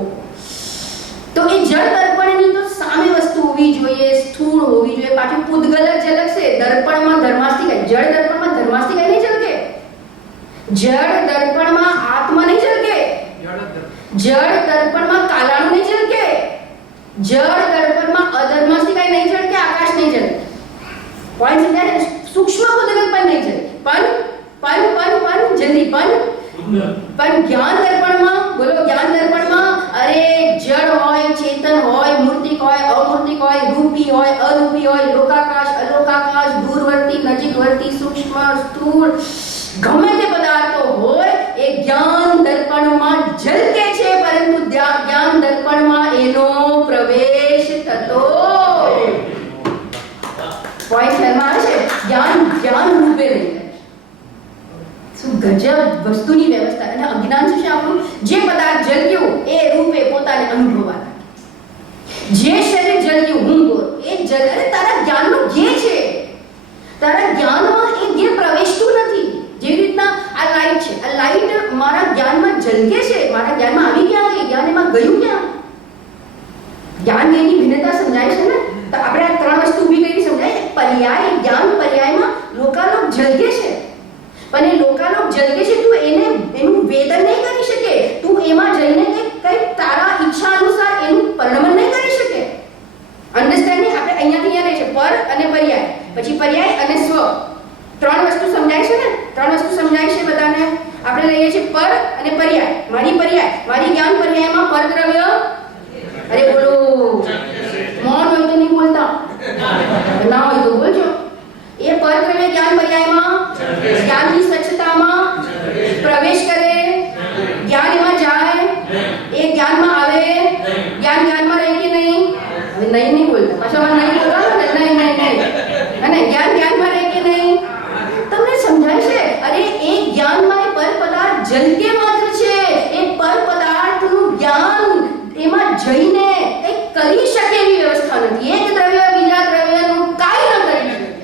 તો એ જળ દર્પણની તો સામે વસ્તુ હોવી જોઈએ, સ્થૂળ હોવી જોઈએ. પાછું પૂદગલ જ ઝલકશે. દર્પણમાં ધર્માસ્તિકા, જળ દર્પણમાં ધર્માસ્તિકા નહીં ઝલકે. જળ દર્પણમાં આત્મા નહીં ઝલકે. જળ દર્પણમાં કાલાણું નહીં ઝલકે. જળ દર્પણમાં અધર્માસ્તિકા નહીં ઝલકે, આકાશ નહીં ઝલકે. પોઈન્ટ સમજાય? સૂક્ષ્મ પૂદગલ પણ નહીં ઝલકે. પણ જલ્દી પણ જ્ઞાન દર્પણમાં, બોલો જ્ઞાન દર્પણમાં, અરે જળ હોય, ચેતન હોય, મૂર્તિક હોય, અમૂર્તિક હોય, રૂપી હોય, અરૂપી હોય, લોકાકાશ, અલોકાકાશ, દૂરવર્તી, નજીકવર્તી, સૂક્ષ્મ, સ્થૂળ, ગમે તે પદાર્થો હોય એ જ્ઞાન દર્પણમાં ઝલકે છે. પરંતુ જ્ઞાન દર્પણમાં એનો પ્રવેશ થતો. પોઈન્ટ ખ્યાલમાં આવે છે? જ્ઞાન રૂપે રહી જાય. શું ગજબ વસ્તુની વ્યવસ્થા. અને અજ્ઞાન શું છે આપણું? જે પદાર્થ ઝલક્યું એ રૂપે પોતાને અનુભવવા લાગે. જે શરીર ઝલક્યું હું બોલ એ અરે તારા જ્ઞાનનો ધ્યેય છે. તારા જ્ઞાનમાં એ ધ્યેય પ્રવેશતું નથી. જેવી રીતના આ લાઈટ છે, આ લાઈટ મારા જ્ઞાનમાં ઝલકે છે, મારા જ્ઞાનમાં આવી ક્યાં ગઈ? જ્ઞાન એમાં ગયું ક્યાં? જ્ઞાન એની ભિન્નતા સમજાય છે ને? તો આપણે આ ત્રણ વસ્તુ ઊભી કરી સમજાય. પર્યાય, જ્ઞાન પર્યાયમાં લોકાલોક ઝલકે છે. પણ એ લોકાલોક ઝલકે છે, તું એનું વેદન નહીં કરી શકે. તું એમાં જઈને કંઈક તારા ઈચ્છા અનુસાર એનું પરિણમન નહીં કરી શકે. અન્ડરસ્ટેન્ડિંગ? આપણે અહીંયાથી અહીંયા રહે છે પર અને પર્યાય, પછી પર્યાય અને સ્વ. ત્રણ વસ્તુ સમજાય છે ને? ત્રણ વસ્તુ સમજાય છે બધાને? આપણે લઈએ છીએ પર અને પર્યાય. મારી જ્ઞાન પર્યાયમાં પરદ્રવ્ય, અરે બોલો, મૌન હોય તો નહીં બોલતા, ના હોય તો બોલજો. એ પરદ્રવ્ય જ્ઞાન પર્યાયમાં જ્ઞાનની સ્વચ્છતામાં પ્રવેશ કરે, જ્ઞાન એમાં જાય, એ જ્ઞાનમાં આવે, જ્ઞાનમાં રહે કે નહીં? હવે નહીં બોલતા, પાછા નહીં બોલવાનું ને, નહીં અને જ્ઞાનમાં રહે કે નહીં? તમને સમજાય છે? અરે એ જ્ઞાનમાં એ પર પદાર્થ ઝલકે માત્ર છે. એ પર પદાર્થનું જ્ઞાન એમાં જઈને કંઈક કરી શકે એવી વ્યવસ્થા નથી. એક દ્રવ્ય બીજા દ્રવ્યનું કાંઈ ન કરી શકે.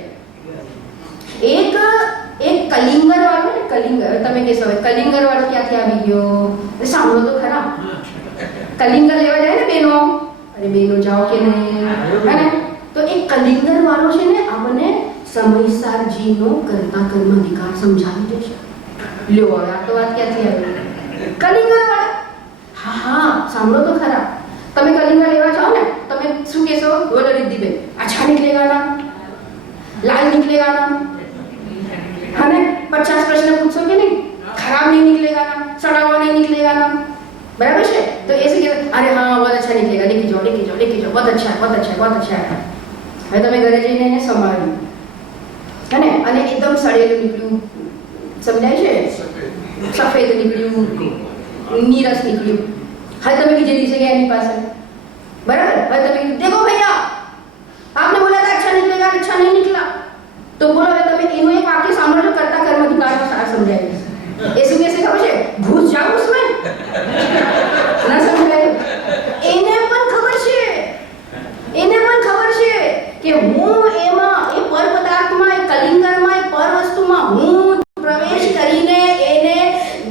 એક કલિંગર વાળો ને, કલિંગર તમે કહેશો હવે કલિંગર વાળો ક્યાંથી આવી ગયો? સાંભળો તો ખરા. કલિંગર લેવા જાય ને બેનો, અરે બેનો જાઓ કે નહીં, હે ને? તો એ કલિંગર વાળો છે ને આપણને સમયસારજીનો કર્તા કર્મ અધિકાર સમજાવી દેશે. લ્યો હવે આ તો વાત ક્યાંથી આવી? કલિંગર વાળા. હા, સાંભળો તો ખરા. તમે કલિંગર લેવા જાઓ ને, તમે શું કહેશો? બોલો રિદ્ધિબેન, अच्छा निकलेगा ना, लाल निकलेगा ना, है ना? 50 प्रश्न पूछो कि नहीं? खराब नहीं निकलेगा ना, सड़ा हुआ नहीं निकलेगा ना, बराबर है? तो ऐसे कहते अरे हाँ बहुत अच्छा निकलेगा, लेके जाओ बहुत अच्छा है. હવે તમે ઘરે જઈને એને સંભાળ્યું, है ને? અને એકદમ સડેલું નીકળ્યું, સમજાય છે? સફેદ નીકળ્યું, નીરસ નીકળ્યું. હવે તમે બીજે દિવસે ગયા એની પાસે, बराबर? હવે તમે देखो भैया आपने बोला था अच्छा निकलेगा, अच्छा नहीं निकला. तो बोलो હવે તમે એનું એક વાક્ય સાંભળો, કરતા કર્મ અધિકારનો સાર સમજાય છે. એ શું કહેશે ખબર છે? ઘૂસ જાઓ उसमें. ના સમજાય? એને પણ ખબર છે કે હું એમાં એ પર પદાર્થમાં, એ કલિંગરમાં, એ પર વસ્તુમાં હું પ્રવેશ કરીને એને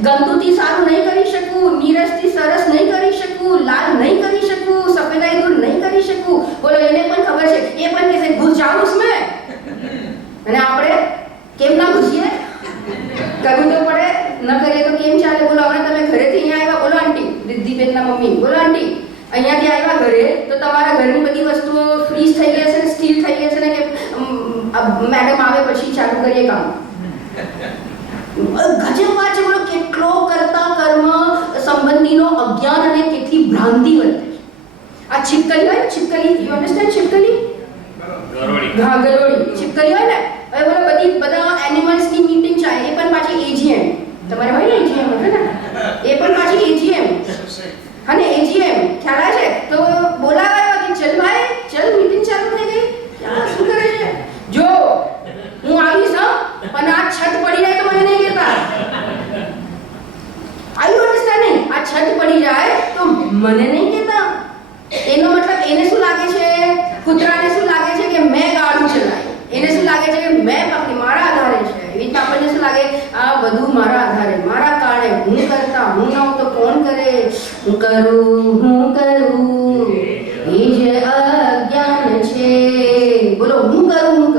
ગંદુથી સારું નહીં કરી શકું, નીરસથી સરસ નહીં કરી શકું, લાલ નહીં કરી શકું, સફેદાઈ દૂર નહીં કરી શકું. બોલો એને પણ ખબર છે. એ પણ કહેશે ઘૂસ જાઓ उसमें. મમ્મી, બોલો આંટી, અહીંયાથી આવ્યા ઘરે તો તમારા ઘરની બધી વસ્તુઓ ફ્રીઝ થઈ ગઈ છે ને, સ્ટીલ થઈ ગઈ છે ને, કે મેડમ આવે પછી ચાલુ કરીએ કામ? ગજબ વાત છે. બોલો કેટલો કરતા કર્મ સંબંધીનો અજ્ઞાન અને કેટલી ભ્રાંતિ વર્તે છે. આ છીપકલી હોય ને, છીપકલી, યુ અન્ડરસ્ટેન્ડ? છીપકલી, હા, ગરોળી, છીપકલી હોય ને. હવે બોલો બધા એનિમલ્સની મીટિંગ ચાલે, એ પણ પાછી એજીએમ, તમારે હોય ને એજીએમ, ને એ પણ પાછી એજીએમ, હા ને, એજીએમ ખ્યાલ આવે છે? તો બોલાવાય કે ચલ ભાઈ, ચલ મીટિંગ ચાલુ થઈ ગઈ, શું કરે છે? જો હું આવીશ પણ આ છત પડી જાય તો મને નહીં કહેતા. Are you understanding? આ છત પડી જાય તો મને નહીં કહેતા. એનો મતલબ એને શું લાગે છે? કૂતરાને શું લાગે છે કે મેં ગાડું ચલાવી, એને શું લાગે છે કે મેં પકડી, મારા આધારે છે. એવી રીતે આપણને શું લાગે? આ બધું મારા આધારે, મારા કારણે, હું કરતા, હું ન હોઉં તો કોણ કરે? હું કરું એ જ અજ્ઞાન છે. બોલો, હું કરું.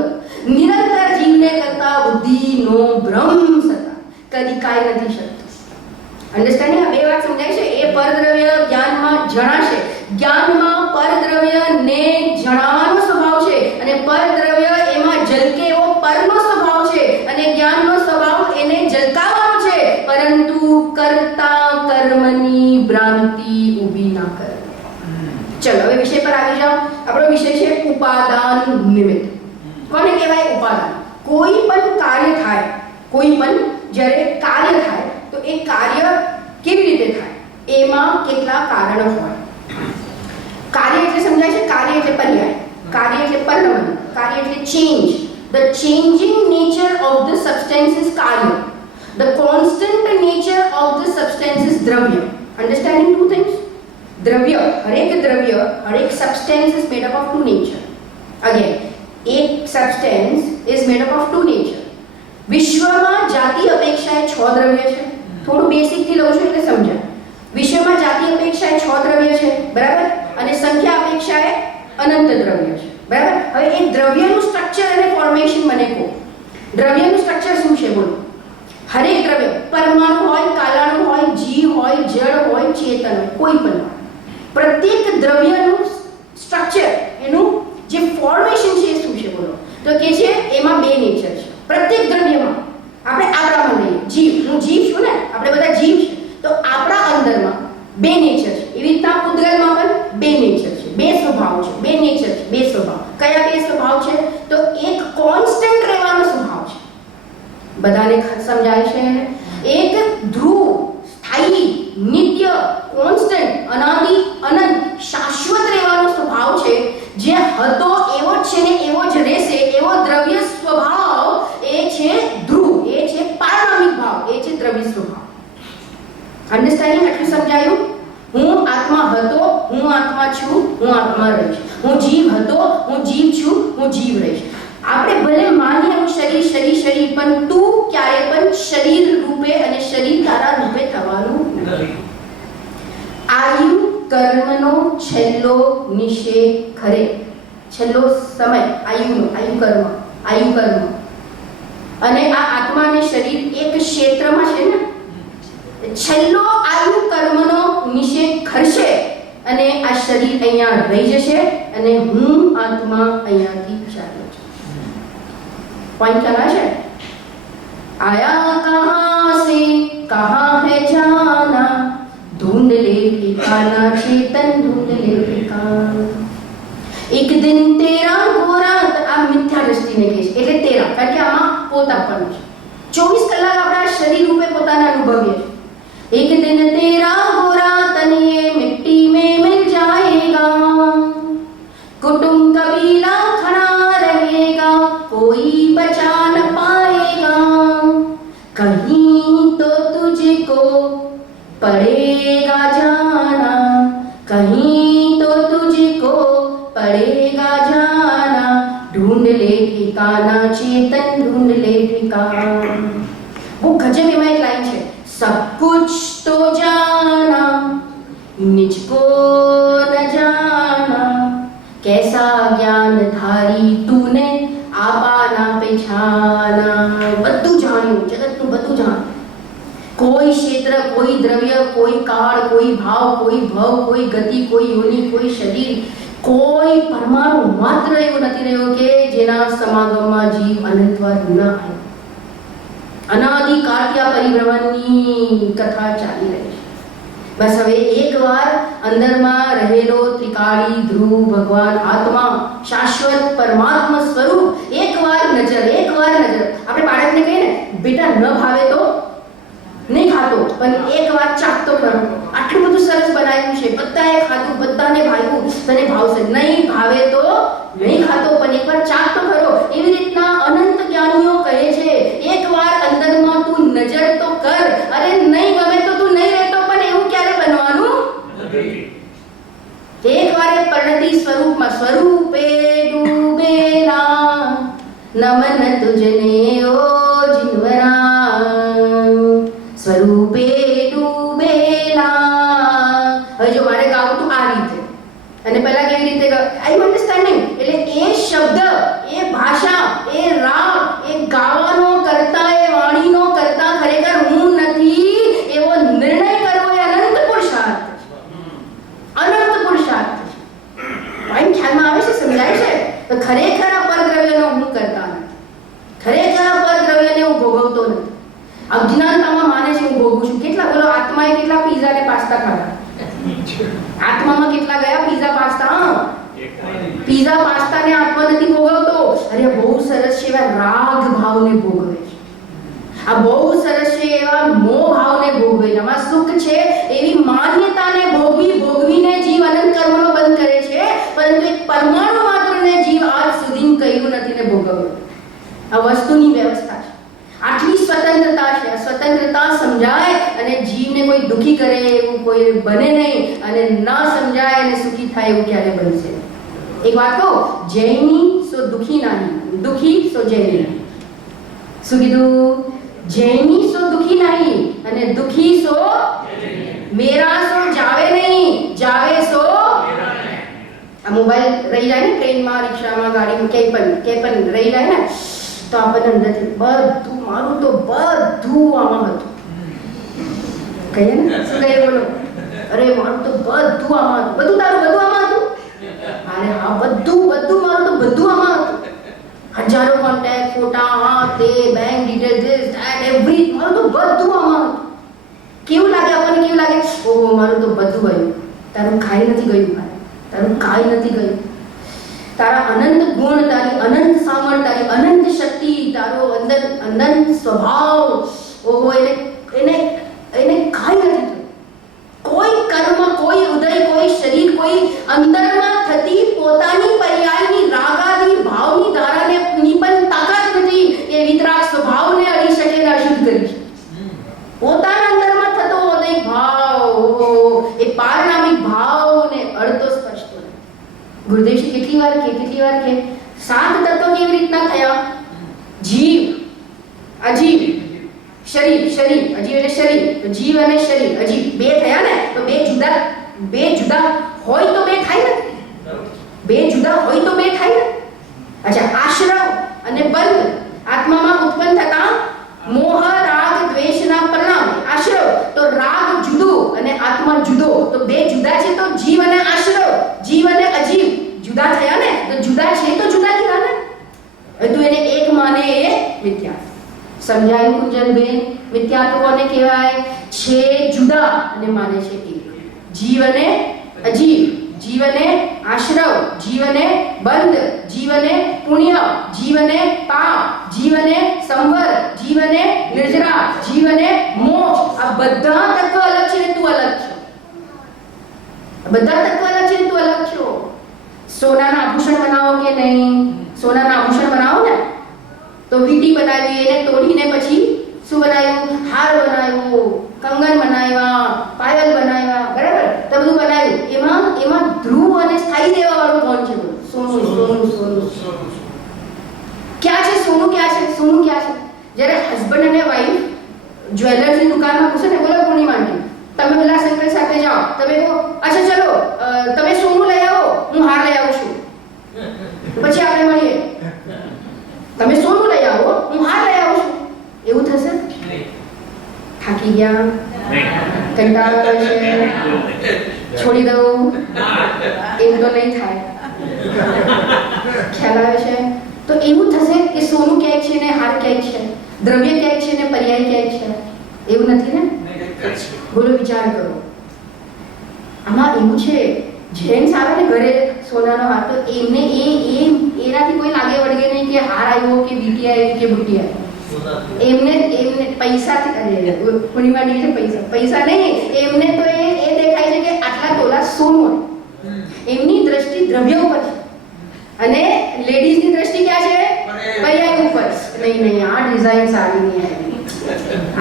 નિરંતર જીવને કરતા બુદ્ધિનો ભ્રમ સતા કદી કાંઈ નથી શકતું. અન્ડરસ્ટેન્ડિંગ? આ બે વાત સમજાય છે. એ પરદ્રવ્ય જ્ઞાનમાં જણાશે. જ્ઞાનમાં પરદ્રવ્યને જણાવવાનો સ્વભાવ છે અને પરદ્રવ્ય એમાં ઝલકે એવો પરનો સ્વભાવ છે અને જ્ઞાનનો સ્વભાવ એને ઝલકાવવાનો છે, પરંતુ કરતા કર્મની ભ્રાંતિ ઊભી ના કરે. ચલો હવે વિષય પર આવી જાઓ. આપણો વિષય છે ઉપાદાન નિમિત્ત. કોને કહેવાય ઉપાદાન? કોઈ પણ કાર્ય થાય, કોઈ પણ જ્યારે કાર્ય થાય તો એ કાર્ય કેવી રીતે થાય? એમાં કેટલા કારણો હોય. કાર્ય એટલે સમજાય છે? કાર્ય એટલે પર્યાય, કાર્ય એટલે પરિણામ, કાર્ય એટલે change. The changing nature of the substance is karya. The constant nature of the substance is dravya. Understanding two things? Dravya, har ek substance is made up of two nature. Again, એક substance is made up of two nature. વિશ્વમાં જાતિ અપેક્ષાએ 6 દ્રવ્ય છે. થોડું basic થી લઉં છું એટલે સમજાય. વિશ્વમાં જાતિ અપેક્ષાએ 6 દ્રવ્ય છે, બરાબર? અને સંખ્યા અપેક્ષાએ અનંત દ્રવ્ય છે, બરાબર? હવે એ દ્રવ્યનું સ્ટ્રક્ચર અને ફોર્મેશન મને કહો. દ્રવ્યનું સ્ટ્રક્ચર શું છે? બોલો. હરેક દ્રવ્ય પરમાણુ હોય, કાલાણુ હોય, જીવ હોય, જળ હોય, ચેતન હોય, કોઈ પણ હોય, પ્રત્યેક દ્રવ્યનું સ્ટ્રક્ચર, એનું જે ફોર્મેશન છે શું છે? બોલો. તો કે છે એમાં બે નેચર છે પ્રત્યેક દ્રવ્યમાં. આપણે આપણામાં લઈએ જીવ, હું જીવ છું ને, આપણે બધા જીવ છે, તો આપણા અંદરમાં બે નેચર છે. એવી રીતના પૂતગલમાં પણ બે નેચર છે, બે સ્વભાવ છે, બે નેચર છે, બે સ્વભાવ. કયા બે સ્વભાવ છે? તો એક કોન્સ્ટન્ટ રહેવાનો સ્વભાવ છે, બધાને સમજાય છે. એક ધ્રુવ, સ્થાયી, નિત્ય, કોન્સ્ટન્ટ, અનાદિ, અનંત, શાશ્વત રહેવાનો સ્વભાવ છે, જે હતો એવો જ છે ને એવો જ રહેશે એવો દ્રવ્ય સ્વભાવ. એ છે ધ્રુવ, એ છે પારમાણિક ભાવ, એ છે દ્રવ્ય સ્વભાવ. અન્ડરસ્ટેન્ડિંગ? આટલું સમજાયું? હું આત્મા હતો, હું આત્મા છું, હું આત્મા રહીશ. હું જીવ હતો, હું જીવ છું, હું જીવ રહીશ. આપણે ભલે માનીએ હું શરીર, પણ તું ક્યારે પણ શરીર રૂપે અને શરીર તારા રૂપે થવાનું નથી. આયુ કર્મનો છેલ્લો નિષેધ ખરે. છેલ્લો સમય આયુ કર્મ. અને આ આત્મા અને શરીર એક ક્ષેત્રમાં છે ને, છેલ્લો આયુ કર્મનો નિષેધ ખરશે અને આ શરીર અહીંયા રહી જશે અને હું આત્મા અહીંયાથી ચાલ્યો છું. પોઈન્ટ કરા છે? આયા કહાં સે કહાં હે જાના, ढूंढ ले ठिकाना चेतन, ढूंढ ले ठिकाना. एक दिन तेरा गोरा, આ મિથ્યા દ્રષ્ટિને કહે છે એટલે તેરા, કારણ કે આમાં પોતાપણું છે. 24 કલાક આપણા શરીર રૂપે પોતાને અનુભવીએ છીએ. एक दिन तेरा गोरा तन ये मिट्टी में मिल जाएगा, कुटुंब कबीला खड़ा रहेगा, कोई बचा न पाएगा, कहीं तो तुझको पड़ेगा जाना, कहीं तो तुझको पड़ेगा जाना, ढूंढ ले ठिकाना चेतन, ढूंढ ले ठिकाना. वो गजब में एक लाइन है, सब कुछ तो जाना निजको न जाना, कैसा ज्ञान धारी तूने आपाना पहचाना. બધું જાણ્યું, જગતનું બધું જાણ્યું, कोई क्षेत्र, कोई द्रव्य, कोई काल, कोई भाव, कोई भव, कोई गति, कोई योनि, कोई शरीर, कोई परमाणु मात्र एवं નથી રહ્યો કે જેના સમાગમમાં જીવ અનંતવાર ન આવે. અનાદિકાળથી આ પરિભ્રમણની કથા ચાલી રહી છે. બસ હવે એકવાર અંદરમાં રહેલો ત્રિકાળી ધ્રુવ ભગવાન આત્મા શાશ્વત પરમાત્મા સ્વરૂપ એકવાર નજર. આપણે બાળકને કહીએ ને બેટા ન ભાવે તો નહીં ખાતો પણ એકવાર ચાખતો કરો. આટલું બધું સરસ બનાવ્યું છે, બધાએ ખાધું, બધાને ભાવ્યું, તને ભાવશે. નહીં ભાવે તો નહીં ખાતો પણ એકવાર ચાખતો કરો. એવી રીતના અનંત જ્ઞાનીઓ કહે છે એકવાર અંદરમાં તું નજર તો કર. અરે નહીં ગમે તો તું નહીં રહેતો પણ એવું ક્યારે બનવાનું? એકવાર એ પરિણતિ સ્વરૂપમાં સ્વરૂપે ડૂબેલા નમન તુજને ઓ જીવરા સ્વરૂપે ડૂબેલા. હવે જો મારે ગાવું તું આ રીતે અને પહેલા કેવી રીતે આઈ અન્ડરસ્ટેન્ડિંગ એટલે એ શબ્દ, એ ભાષા, એ રાગ, એ ગાવાનો કરતા, એ વાણીનો કરતા ખરેખર હું નથી એવો નિર્ણય કરવો એ અનંત પુરુષાર્થ છે. અનંત પુરુષાર્થ છે. ભાઈ ખ્યાલમાં આવે છે? સમજાય છે? તો ખરેખર આ પરદ્રવ્યનો હું કરતા નથી. ખરેખર આ પરદ્રવ્યને હું ભોગવતો નથી. અજ્ઞાનતામાં માને છે હું ભોગવું છું. કેટલા બોલો આત્માએ કેટલા પીઝા ને પાસ્તા ખાધા? આત્મામાં કેટલા ગયા પીઝા પાસ્તા? પીઝા પાસ્તા ને આત્મા નથી ભોગવતો. અરે બહુ સરસ છે એવા રાગ ભાવને ભોગવે છે. આ બહુ સરસ છે એવા મોહ ભાવને ભોગવે છે. આમાં સુખ છે એવી માન્યતાને ભોગવીને જીવ અનંત કર્મનો બંધ કરે છે. પરંતુ એક પરમાણુ માત્રને જીવ આજ સુધી કહ્યું નથી ને ભોગવ્યું. આ વસ્તુની વ્યવસ્થા છે. આટલી સ્વતંત્રતા છે. આ સ્વતંત્રતા સમજાય અને જીવને કોઈ દુખી કરે એવું કોઈ બને નહીં અને ના સમજાય અને સુખી થાય એવું ક્યારે બનશે? એક વાત કહું, જૈની સો દુખી નહીં, દુખી સો જૈની નહીં. શું કીધું? જૈની સો દુખી નહીં અને દુખી સો મેરા સો જાવે નહીં, જાવે સો આ મોબાઈલ રહી જાય ને ટ્રેનમાં, રિક્ષામાં, ગાડીમાં ક્યાંય પણ રહી જાય ને તો આપણને અંદરથી બધું મારું તો બધું આમાં હતું. કહીએ ને શું કહીએ બોલો? અરે મારું તો બધું આમાં હતું. બધું તારું બધું આમાં હતું? અરે હા બધું મારું તો બધું આમાં હતું. હજારો કોન્ટેક્ટ, ફોટા, હા તે bank detail, this that every, મારું તો બધું આમાં હતું. કેવું લાગે આપણને? કેવું લાગે? ઓહો મારું તો બધું ગયું. તારું કાંઈ નથી ગયું ભાઈ, તારું કાંઈ નથી ગયું. તારા અનંત ગુણ, તારી અનંત સામર્થ્ય, તારી અનંત શક્તિ, તારો અનંત સ્વભાવ, ઓહો એને કાંઈ નથી થયું. કોઈ કર્મ, કોઈ ઉદય, કોઈ શરીર, કોઈ અંદરમાં થતી પોતાની પર્યાયની રાગાની ભાવની ધારાને ની પણ તાકાત નથી એ વિતરાગ સ્વભાવને અડી શકે ને અશુદ્ધ કરી શકે. પોતાના અંદરમાં થતો ઉદય ભાવ, એ પારનામિક ભાવને અડતો સ્પષ્ટ. ગુરુદેવજી કેટલી વાર કે સાત તત્વો કેવી રીતના થયા? જીવ, અજીવ, શરીર, અજીવ એટલે શરીર, તો જીવ અને શરીર, અજીવ બે થયા ને તો બે જુદા હોય તો બે થાય ને? બે જુદા હોય તો બે થાય ને? અચ્છા, આશ્રવ અને બંધ આત્મામાં ઉત્પન્ન થતા મોહ, રાગ, દ્વેષના પરિણામે આશ્રવ તો રાગ જુદો અને આત્મા જુદો, તો બે જુદા છે તો જીવ અને આશ્રવ, જીવ અને અજીવ જુદા થયા ને? તો જુદા છે તો જુદા થયા ને? તું એને એક માને એ મિથ્યા. સમજાયું કુંજલબેન? મિથ્યાત્વ કોને કહેવાય? છે જુદા અને માને છે એક. જીવ અને અજીવ, જીવ અને આશ્રવ, જીવ અને બંધ, જીવ અને પુણ્ય, જીવ અને પાપ, જીવ અને સંવર, જીવ અને નિર્જરા, જીવ અને મોક્ષ. આ બધા તત્વ અલગ છે ને તું અલગ છો. બધા તત્વ અલગ છે ને તું અલગ છો. સોનાના આભૂષણ બનાવો કે નહીં? સોનાના આભૂષણ બનાવો ને તો વીટી બનાવી, એને તોડીને પછી શું બનાવ્યું? હાર બનાવ્યો, કંગન બનાવ્યા, પાયલ બનાવ્યા, બરાબર? તો બધું બનાવ્યું. એમાં ધ્રુવ અને સ્થાયી રહેવા વાળું કોણ છે? સોનું. ક્યાં છે સોનું? ક્યાં છે સોનું? ક્યાં છે? જ્યારે હસબન્ડ અને વાઈફ જ્વેલર્સની દુકાનમાં પૂછે ને, બોલો પૂર્ણિમા આંટી તમે પેલા સંકલ સાથે જાઓ, તમે કહો અચ્છા ચલો તમે સોનું લઈ આવો, હું હાર લઈ આવું છું, પછી આપણે મળીએ. તમે સોનું લઈ આવો, હું હાર લઈ આવું છું, એવું થશે? થાકી થાકી ગયા, કંટાળો આવે છે, છોડી દઉં, એવું તો નહીં થાય. ખ્યાલ આવે છે? તો એવું થશે કે સોનું ક્યાંક છે ને હાર ક્યાંક છે, દ્રવ્ય ક્યાંક છે ને પર્યાય ક્યાંક છે. એવું નથી ને? બોલો, વિચાર કરો. આમાં એવું છે, જેન્ટ્સ આવે ને ઘરે સોનાનો હાર, તો એમને એનાથી કોઈ લાગે વળગે નહીં કે હાર આવ્યો કે વીટી આવી કે બુટ્ટી આવી. એમને પૈસાથી પૂર્ણિમા ડી છે પૈસા નહીં, એમને તો એ દેખાય છે કે આટલા તોલા સોનું. એમની દ્રષ્ટિ દ્રવ્ય ઉપર છે અને લેડીઝની દ્રષ્ટિ ક્યાં છે? પર્યાય ઉપર. નહીં, આ ડિઝાઇન સારી નહીં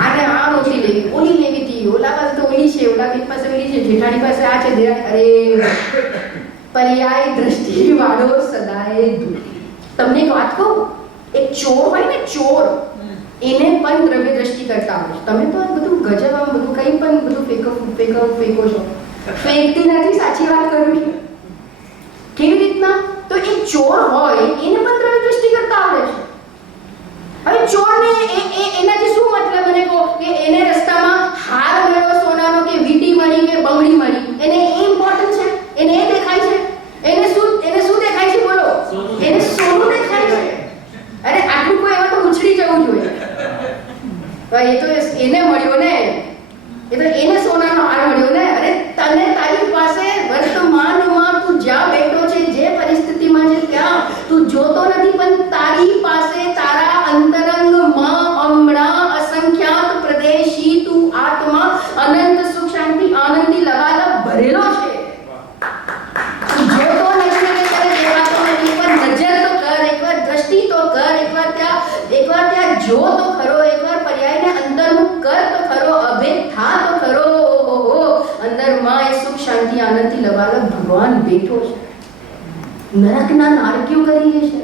આવી, આ નહોતી લેવી, ઓલી લેવી હતી, ઓલા પાસે તો ઓલી છે, ઓલા બેન પાસે ઓલી છે, જેઠાણી પાસે આ છે. અરે, પર્યાય દ્રષ્ટિ વાળો સદાય દુઃખી. તમને એક વાત કહું, એક ચોર હોય ને, ચોર, એને પણ દ્રવ્ય દ્રષ્ટિ કરતા હોય. તમે તો બધું ગજબ, આમ બધું કંઈ પણ બધું ફેંકો છો. ફેંકતી નથી, સાચી વાત કરું છું. કેવી રીતના? તો એક ચોર હોય એને પણ દ્રવ્ય દ્રષ્ટિ કરતા આવડે છે. હવે ચોરને એનાથી શું મતલબ? મને કહો કે એને રસ્તામાં હાર મળ્યો સોનાનો કે વીટી મળી કે બંગડી મળી, એને એ ઇમ્પોર્ટન્ટ છે? એને એ દેખાય છે? એને શું દેખાય છે? બોલો, એને સોનું દેખાય છે. અરે આટલું કોઈ એવા તો ઉછળી જવું જોઈએ. એ તો એને મળ્યો ને, એ તો એને સોનાનો હાર મળ્યો ને. અરે તને તારી પાસે વર્તમાનમાં તું જ્યાં બેઠો છે, જે પરિસ્થિતિમાં છે, ત્યાં તું જોતો નથી, પણ તારી પાસે તારા અંતરંગમાં હમણાં અસંખ્યાત પ્રદેશી તું આત્મા અનંત સુખ શાંતિ આનંદી લવાલવ ભરેલો છે. જોતો નથી કે તને દેખાતો નથી, પણ નજર તો કર, એકવાર દ્રષ્ટિ તો કર, એકવાર ત્યાં જો તો ખરો, એકવાર પર્યાયને અંતર્મુખ કર તો ખરો, અભેદ થા તો ખરો. અંદરમાં એ સુખ શાંતિ આનંદથી લવાલવ ભગવાન બેઠો છે. નરકના નારકીઓ કરી છે.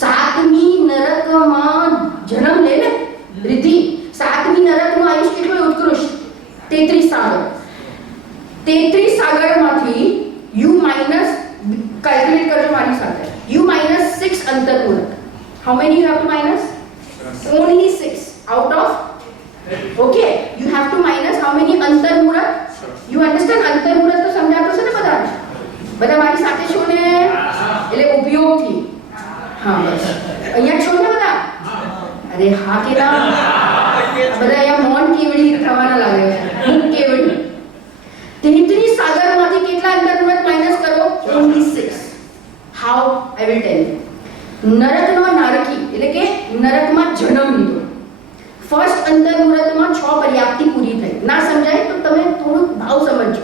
સાતમી નરકમાં જન્મ લે ને રિધિ, સાતમી નરકનું આયુષ્ય કેટલું ઉત્કૃષ્ટ? 33 સાગર. 33 સાગરમાંથી યુ માઇનસ, કેલ્ક્યુલેટ કરજો મારી સાથે, યુ માઇનસ 6 અંતર્મુરત. How many you have to minus? Only 6 out of, okay, you have to minus how many અંતર્મુરત? You understand? અંતર્મુરત તો સમજાતો છે ને બધા મારી સાથે છો ને? એટલે ઉપયોગથી. હા, બસ અહીંયા છો ને બધા? અરે હા કે ના? બધા અહીંયા મૌન કેવડી થવાના લાગે છે, મુખ કેવડી. 33 સાગરમાંથી કેટલા અંતર્મુરત માઇનસ કરો? Only 6. How? I will tell you. નરકનો નારકી એટલે કે નરકમાં જન્મ લીધો. ફર્સ્ટ અંતર્મુરતમાં 6 પર્યાપ્તિ પૂરી થઈ. ના સમજાય તો તમે થોડું ભાવ સમજજો.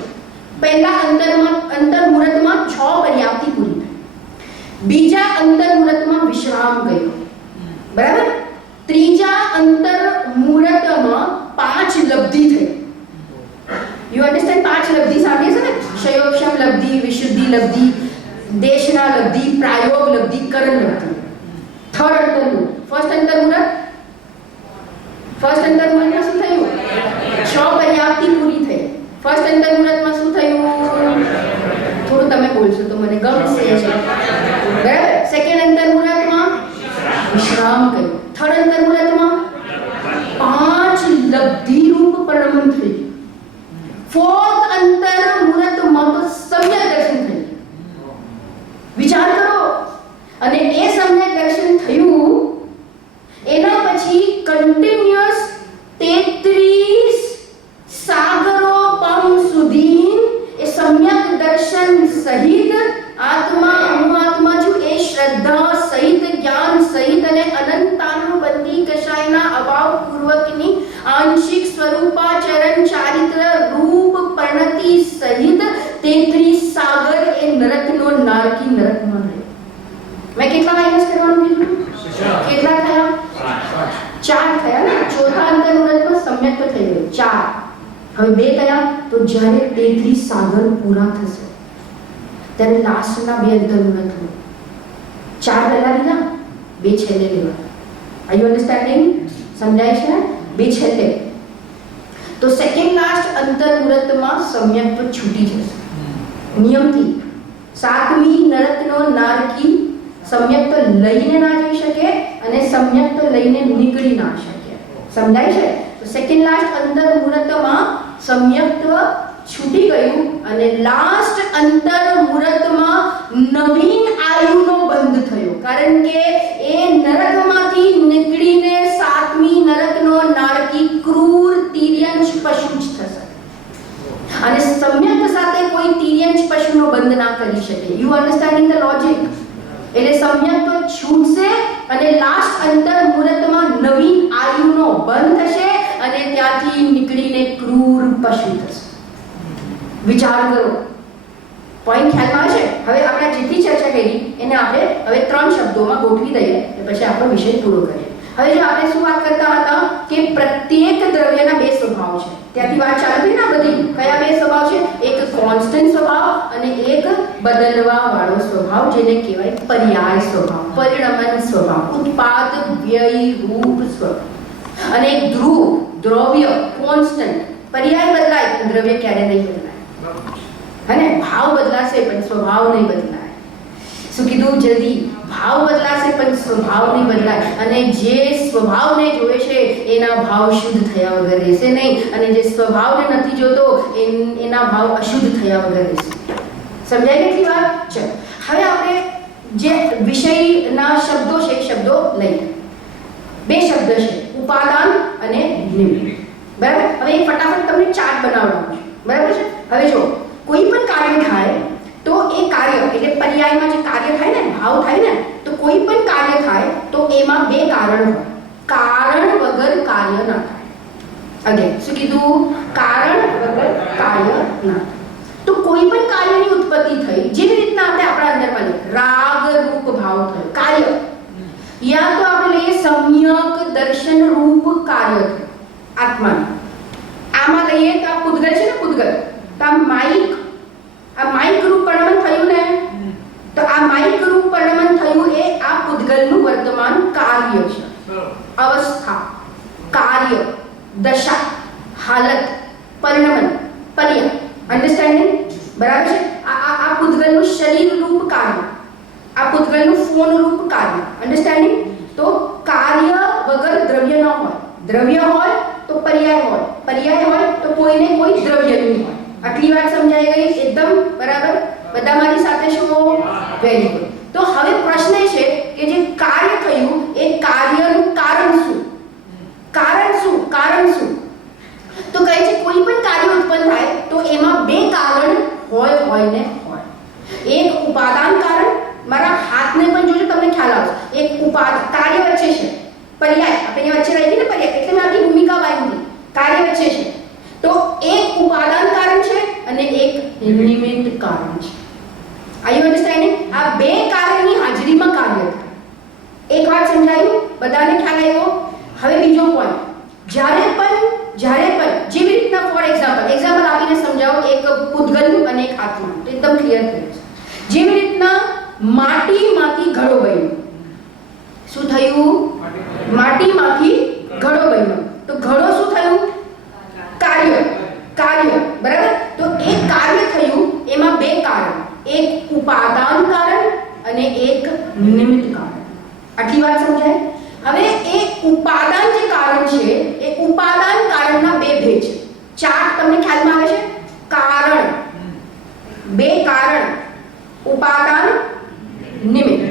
પહેલા અંતર્મુરતમાં 6 પર્યાપ્તિ પૂરી થઈ. બીજા અંતર્મુરતમાં વિશ્રામ ગયો, બરાબર? ત્રીજા અંતર્મુરતમાં 5 લબ્ધિ થઈ. You understand? 5 લબ્ધિ સાંભળીએ છે ને? ક્ષયોક્ષમ લબ્ધિ, વિશુદ્ધિ લબ્ધિ, દેશના લબ્ધિ, પ્રાયોગ લબ્ધિ, કરણ લબ્ધિ. થર્ડ અંતર્મુરત, ફર્સ્ટ અંતર્મુરતમાં શું થયું? 6 પર્યાપ્તિ પૂરી થઈ. ફર્સ્ટ અંતર્મુરતમાં શું થયું? થોડું તમે બોલશો તો મને ગમશે. બરાબર? સેકન્ડ અંતર્મુરતમાં વિશ્રામ કર્યો. થર્ડ અંતર્મુરતમાં 5 લબ્ધિ રૂપ પરિણમન થયું. ફોર્થ અંતર્મુરતમાં તો સમ્યક દર્શન થયું. વિચાર કરો. અને એ સમ્યક દર્શન થયું, એના પછી કન્ટિન્યુઅસ 33 સાગરો પમ સુધી એ સમ્યક દર્શન સહિત આત્મા, હું આત્મા છું, એ શ્રદ્ધા સહિત, જ્ઞાન સહિત અને અનંતાનુબંધી કશાયના અભાવ પૂર્વકની આંશિક સ્વરૂપાચરણ ચારિત્ર રૂપ પરિણતિ સહિત 33 સાગર એ નરકનો નારકી નરકમાં રહે. મેં કેટલા માઇનસ કરવાનું કીધું? કેટલા થયા? 4 થયા ને? ચોથા અંતર્મુરતમાં સમ્યક તો થઈ ગયું 4. હવે 2 થયા. તો જ્યારે 33 સાગર પૂરા થશે ત્યારે લાસ્ટના 2 અંતર્મુરત હોય. 4 પહેલા લીધા, 2 છેલ્લે લેવા. Are you understanding? સમજાય છે? 2 છેલ્લે. તો સેકન્ડ લાસ્ટ અંતર્મુરતમાં સમ્યક તો છૂટી જશે નિયમથી. 7મી નરકનો નારકી સમ્યક તો લઈને ના જઈ શકે અને સમ્યક તો લઈને નીકળી ના શકે. સમજાય છે? તો સેકન્ડ લાસ્ટ અંતર મુહૂર્તમાં સમ્યક્ત્વ છૂટી ગયું અને લાસ્ટ અંતર મુહૂર્તમાં નવીન આયુનો બંધ થયો, કારણ કે એ નરકમાંથી નીકળીને સાતમી નરકનો નારકી ક્રૂર તિર્યંશ પશુ જ થશે અને સમ્યક સાથે કોઈ તિર્યંશ પશુનો બંધ ના કરી શકે. You understanding the logic? એટલે સમ્યક તો છૂટશે અને લાસ્ટ અંતર મુહૂર્તમાં નવીન આયુનો બંધ થશે અને ત્યાંથી નીકળીને ક્રૂર પશુ થશે. વિચાર કરો, પોઈન્ટ ખ્યાલમાં આવશે? હવે આપણે જેટલી ચર્ચા કરી એને આપણે હવે 3 શબ્દોમાં ગોઠવી દઈએ પછી આપણો વિષય પૂરો કરીએ. હવે જો આપણે શું વાત કરતા હતા કે પ્રત્યેક દ્રવ્યના 2 સ્વભાવ છે. ત્યાંથી વાત ચાલુ થઈ ને બધી. કયા 2 સ્વભાવ છે? એક કોન્સ્ટન્ટ સ્વભાવ અને એક બદલવા વાળો સ્વભાવ, જેને કહેવાય પર્યાય સ્વભાવ, પરિણમન સ્વભાવ, ઉત્પાદ વ્યય રૂપ સ્વભાવ. અને એક ધ્રુવ દ્રવ્ય કોન્સ્ટન્ટ, પર્યાય બદલાય પણ દ્રવ્ય ક્યારે નહીં બદલાય. હે, ભાવ બદલાશે પણ સ્વભાવ નહીં બદલાય. શું કીધું? જલ્દી. ભાવ બદલાશે પણ સ્વભાવ નહીં બદલાય અને જે સ્વભાવને જોવે છે એના ભાવ શુદ્ધ થયા વગર રહેશે નહીં અને જે સ્વભાવને નથી જોતો એના ભાવ અશુદ્ધ થયા વગર રહેશે. સમજાય કેટલી વાત? ચલો હવે આપણે જે વિષયના શબ્દો છે એ શબ્દો લઈએ. 2 શબ્દ છે, ઉપાદાન અને નિમિત્ત. બરાબર? હવે એક ફટાફટ તમને ચાર્ટ બનાવવાનો છે. બરાબર છે? હવે જો કોઈ પણ કાર્ય થાય તો એ કાર્ય એટલે પર્યાયમાં જે કાર્ય થાય ને, ભાવ થાય ને, તો કોઈ પણ કાર્ય થાય તો એમાં 2 કારણ હોય. કારણ વગર કાર્ય ના થાય. અગેન શું કીધું? કારણ વગર કાર્ય ના. તો કોઈ પણ કાર્યની ઉત્પત્તિ થઈ, જેવી રીતના આપણે આપણા અંદરમાં લઈએ રાગ રૂપ ભાવ થયો કાર્ય, યા તો આપણે લઈએ સમ્યક દર્શન રૂપ કાર્ય થયું આત્માનું. આમાં લઈએ તો આ પૂતગલ છે ને, પૂતગલ તો આ માઇક રૂપ પરિણમન થયું ને, તો આ માઇક રૂપ પરિણમન થયું એ આ પૂતગલનું વર્તમાન કાર્ય છે. અવસ્થા, કાર્ય, દશા, હાલત, પરિણમન, પર્યાય. અન્ડરસ્ટેન્ડિંગ? બરાબર છે? આ પૂતગલનું શરીર રૂપ કાર્ય, આ પૂતગલનું ફોન રૂપ કાર્ય. અન્ડરસ્ટેન્ડિંગ? તો કાર્ય વગર દ્રવ્ય ન હોય, દ્રવ્ય હોય તો પર્યાય હોય, પર્યાય હોય તો કોઈને કોઈ દ્રવ્ય નહીં હોય. આટલી વાત સમજાઈ ગઈ? એકદમ બરાબર? બધા મારી સાથે છો? Very good. તો હવે પ્રશ્ન એ છે કે જે કાર્ય થયું એ કાર્યનું કારણ શું? કારણ શું? કારણ શું? તો કહે છે કોઈ પણ કાર્ય ઉત્પન્ન થાય તો એમાં 2 કારણ હોય ને હોય. એક ઉપાદાન કારણ, મારા હાથને પણ જોજો તમને ખ્યાલ આવશે. એક ઉપાદાન કાર્ય વચ્ચે છે, પર્યાય આપણે વચ્ચે રહી ગઈ ને પર્યાય, એટલે મેં આટલી ભૂમિકા વાંચી. કાર્ય વચ્ચે છે તો એક ઉપાદાન કારણ છે અને એક નિમિત્ત કારણ છે. Are you understanding? આ 2 કાર્યની હાજરીમાં કાર્ય થાય. એક વાત સમજાયું? બધાને ખ્યાલ આવ્યો? હવે બીજો પોઈન્ટ, જ્યારે પણ જેવી રીતના ફોર એક્ઝામ્પલ આપીને સમજાવો, એક પૂતગલનું અને એક આત્માનું, એકદમ ક્લિયર થઈ જશે. જેવી રીતના માટીમાંથી ઘડો બન્યો. શું થયું? માટીમાંથી ઘડો બન્યો. તો ઘડો શું થયું? કાર્ય. બરાબર? તો એક કાર્ય થયું એમાં 2 કારણ, એક ઉપાદાન કારણ અને એક નિમિત્ત કારણ. આટલી વાત સમજાય? હવે એ ઉપાદાન જે કારણ છે એ ઉપાદાન કારણના 2 ભેદ છે. ચાર્ટ તમને ખ્યાલમાં આવે છે? કારણ, 2 કારણ, ઉપાદાન, નિમિત્ત.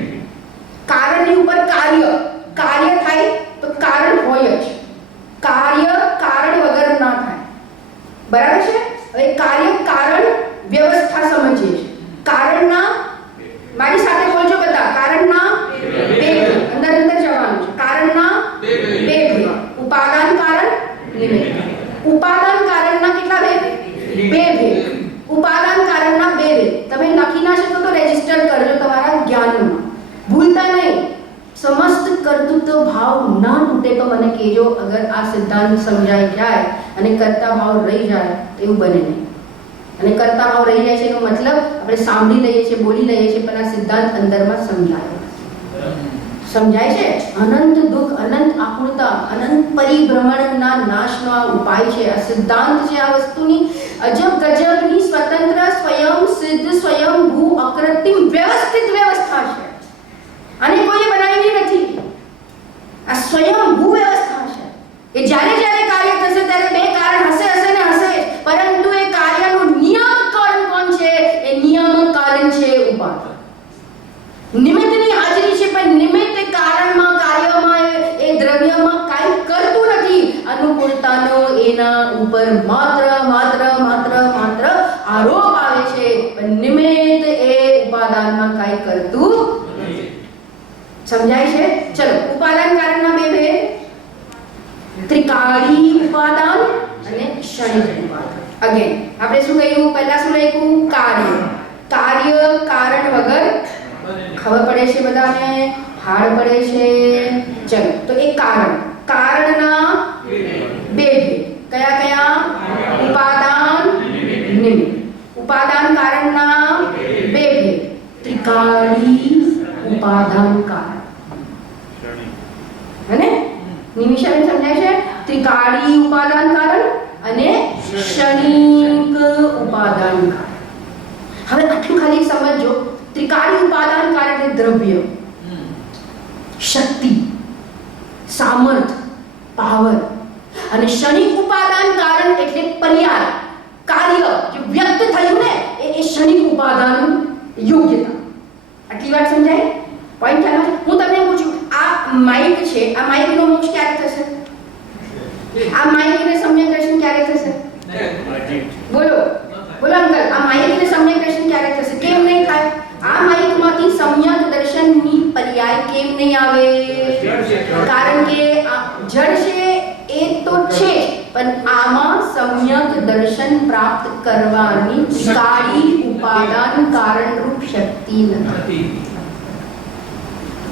કારણની ઉપર કાર્ય થાય તો કારણ હોય જ. કાર્ય કારણ વગર ના થાય. બરાબર છે? હવે કાર્ય કારણ વ્યવસ્થા સમજીએ છીએ. કારણના, મારી સાથે બોલજો બધા, કારણના 2 ભેદ. અંદર જવાનું છે. કારણના 2 ભેદ. ઉપાદાન કારણ, નિમિત્ત. ઉપાદાન કારણના કેટલા ભેદ? 2 ભેદ. ઉપાદાન કારણના 2 ભેદ. તમે લખી ના શકો તો રજીસ્ટર કરજો તમારા જ્ઞાનમાં. ભૂલતા નહીં. સમસ્ત કર્તૃત્વ ભાવ ના તૂટે તો મને કહેજો. અગર આ સિદ્ધાંત સમજાઈ જાય અને કર્તા ભાવ રહી જાય એવું બને નહીં. અને કર્તા ભાવ રહી જાય છે એનો મતલબ આપણે સાંભળી લઈએ છીએ, બોલી લઈએ છીએ, પણ આ સિદ્ધાંત અંદરમાં સમજાય છે. અનંત દુઃખ, અનંત આકુળતા, અનંત પરિભ્રમણના નાશનો આ ઉપાય છે. આ સિદ્ધાંત છે આ વસ્તુની અજબ ગજબની સ્વતંત્ર, સ્વયં સિદ્ધ, સ્વયંભૂ, અકૃત્રિમ, વ્યવસ્થિત વ્યવસ્થા છે. અને કોઈએ બનાવી નથી. આ સ્વયંભૂ વ્યવસ્થા છે કે જ્યારે કાર્ય ઉપર માત્ર માત્ર માત્ર માત્ર આરોપ આવે છે, પણ નિમિત્ત એ ઉપાદાનમાં કાંઈ કરતું નથી. સમજાય છે? ચલો, ઉપાદાન કારણના બે ભેદ: ત્રિકાળી ઉપાદાન અને ક્ષણિક ઉપાદાન. અગેન આપણે શું કહ્યું? પહેલા શું લખ્યું? કાર્ય. કાર્ય કારણ વગર ખબર પડે છે બધાને? હાડ પડે છે. ચલો, તો એક કારણ. કારણના બે ભેદ. કયા કયા? ઉપાદાન, નિમિત્ત. ઉપાદાન કારણના બે ભેદ: ત્રિકાળી ઉપાદાન કારણ. હે? નિમિષાબેન સમજાય છે? ત્રિકાળી ઉપાદાન કારણ અને ક્ષણિક ઉપાદાન કારણ. હવે આટલું ખાલી સમજો. ત્રિકાળી ઉપાદાન કારણ એટલે દ્રવ્ય, શક્તિ, સામર્થ, પાવર. અને ક્ષણિક ઉપાદાન કારણ એટલે પર્યાય, કાર્ય જે વ્યક્ત થયું ને એ ક્ષણિક ઉપાદાન યોગ્યતા. આટલી વાત સમજાય? પોઈન્ટ ખ્યાલ આવે? હું તમને પૂછું, આ માઇક છે, આ માઇકનો મોક્ષ ક્યારે થશે? આ માઇકને સમ્યક દર્શન ક્યારે થશે? બોલો બોલો અંકલ, આ માઇકને સમ્યક દર્શન ક્યારે થશે? કેમ નહીં થાય? આ માઇકમાંથી સમ્યક દર્શનની પર્યાય કેમ નહીં આવે? કારણ કે આ જડ છે એ તો છે, પણ આમાં સમ્યક દર્શન પ્રાપ્ત કરવાની ત્રિકાળી ઉપાદાન કારણરૂપ શક્તિ નથી.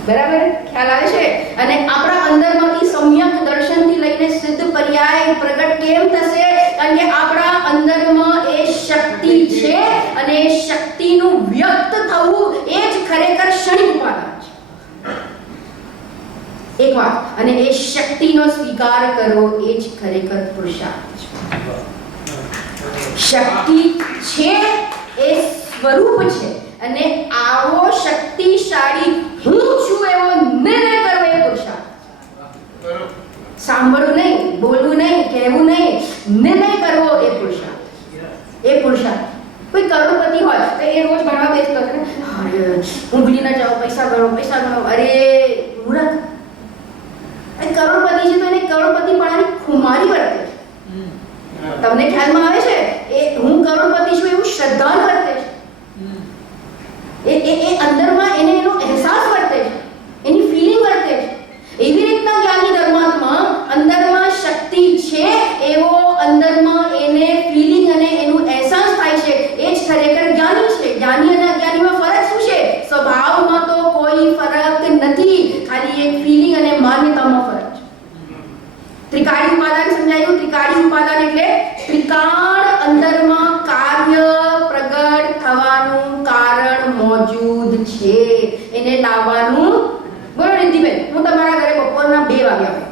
બરાબર? ખ્યાલ આવે છે? અને આપણા અંદરમાંથી સમ્યક દર્શનથી લઈને સિદ્ધ પર્યાય પ્રગટ કેમ થશે? કારણ કે આપણા અંદરમાં એ શક્તિ છે, અને એ શક્તિનું વ્યક્ત થવું એ જ ખરેખર ક્ષણિક ઉપાદાન છે. એક વાત. અને એ શક્તિનો સ્વીકાર કરવો એ જ ખરેખર પુરુષાર્થ છે. શક્તિ છે એ સ્વરૂપ છે, અને આવો શક્તિશાળી હું છું એવો નિર્ણય કરવો એ પુરુષાર્થ. સાંભળવું નહીં, બોલવું નહીં, કહેવું નહીં, નિર્ણય કરવો એ પુરુષાર્થ. એ પુરુષાર્થ. કોઈ કરોડપતિ હોય તો એ રોજ ભણવા બેસતો હતો, ઊંઘી ન જાઓ, પૈસા ગણો, પૈસા ગણો. અરે મૂર્ખ, કરોડપતિ છે તો એને કરોડપતિ પણાની ખુમારી વર્તે છે. તમને ખ્યાલમાં આવે છે? એ હું કરોડપતિ છું એવું શ્રદ્ધા વર્તે છે. એ અંદરમાં એને એનો અહેસાસ વર્તે છે, એની ફીલિંગ વર્તે છે. એવી રીતના જ્ઞાની ધર્માત્મા અંદરમાં શક્તિ છે એવો અંદરમાં એને ફીલિંગ અને એનું અહેસાસ થાય છે. એ જ ખરેખર જ્ઞાની છે. જ્ઞાની અને અજ્ઞાનીમાં ફરક શું છે? સ્વભાવમાં તો કોઈ ફરક નથી, ખાલી એક ફીલિંગ અને માન્યતામાં ફરક છે. ત્રિકાળી ઉપાદાન સમજાયું? ત્રિકાળી ઉપાદાન એટલે ત્રિકાળ અંદરમાં કાર્ય પ્રગટ થવાનું કારણ મોજૂદ છે, એને લાવવાનું. બોલો રિદ્ધિબેન, હું તમારા ઘરે બપોરના 2 વાગ્યા આવું,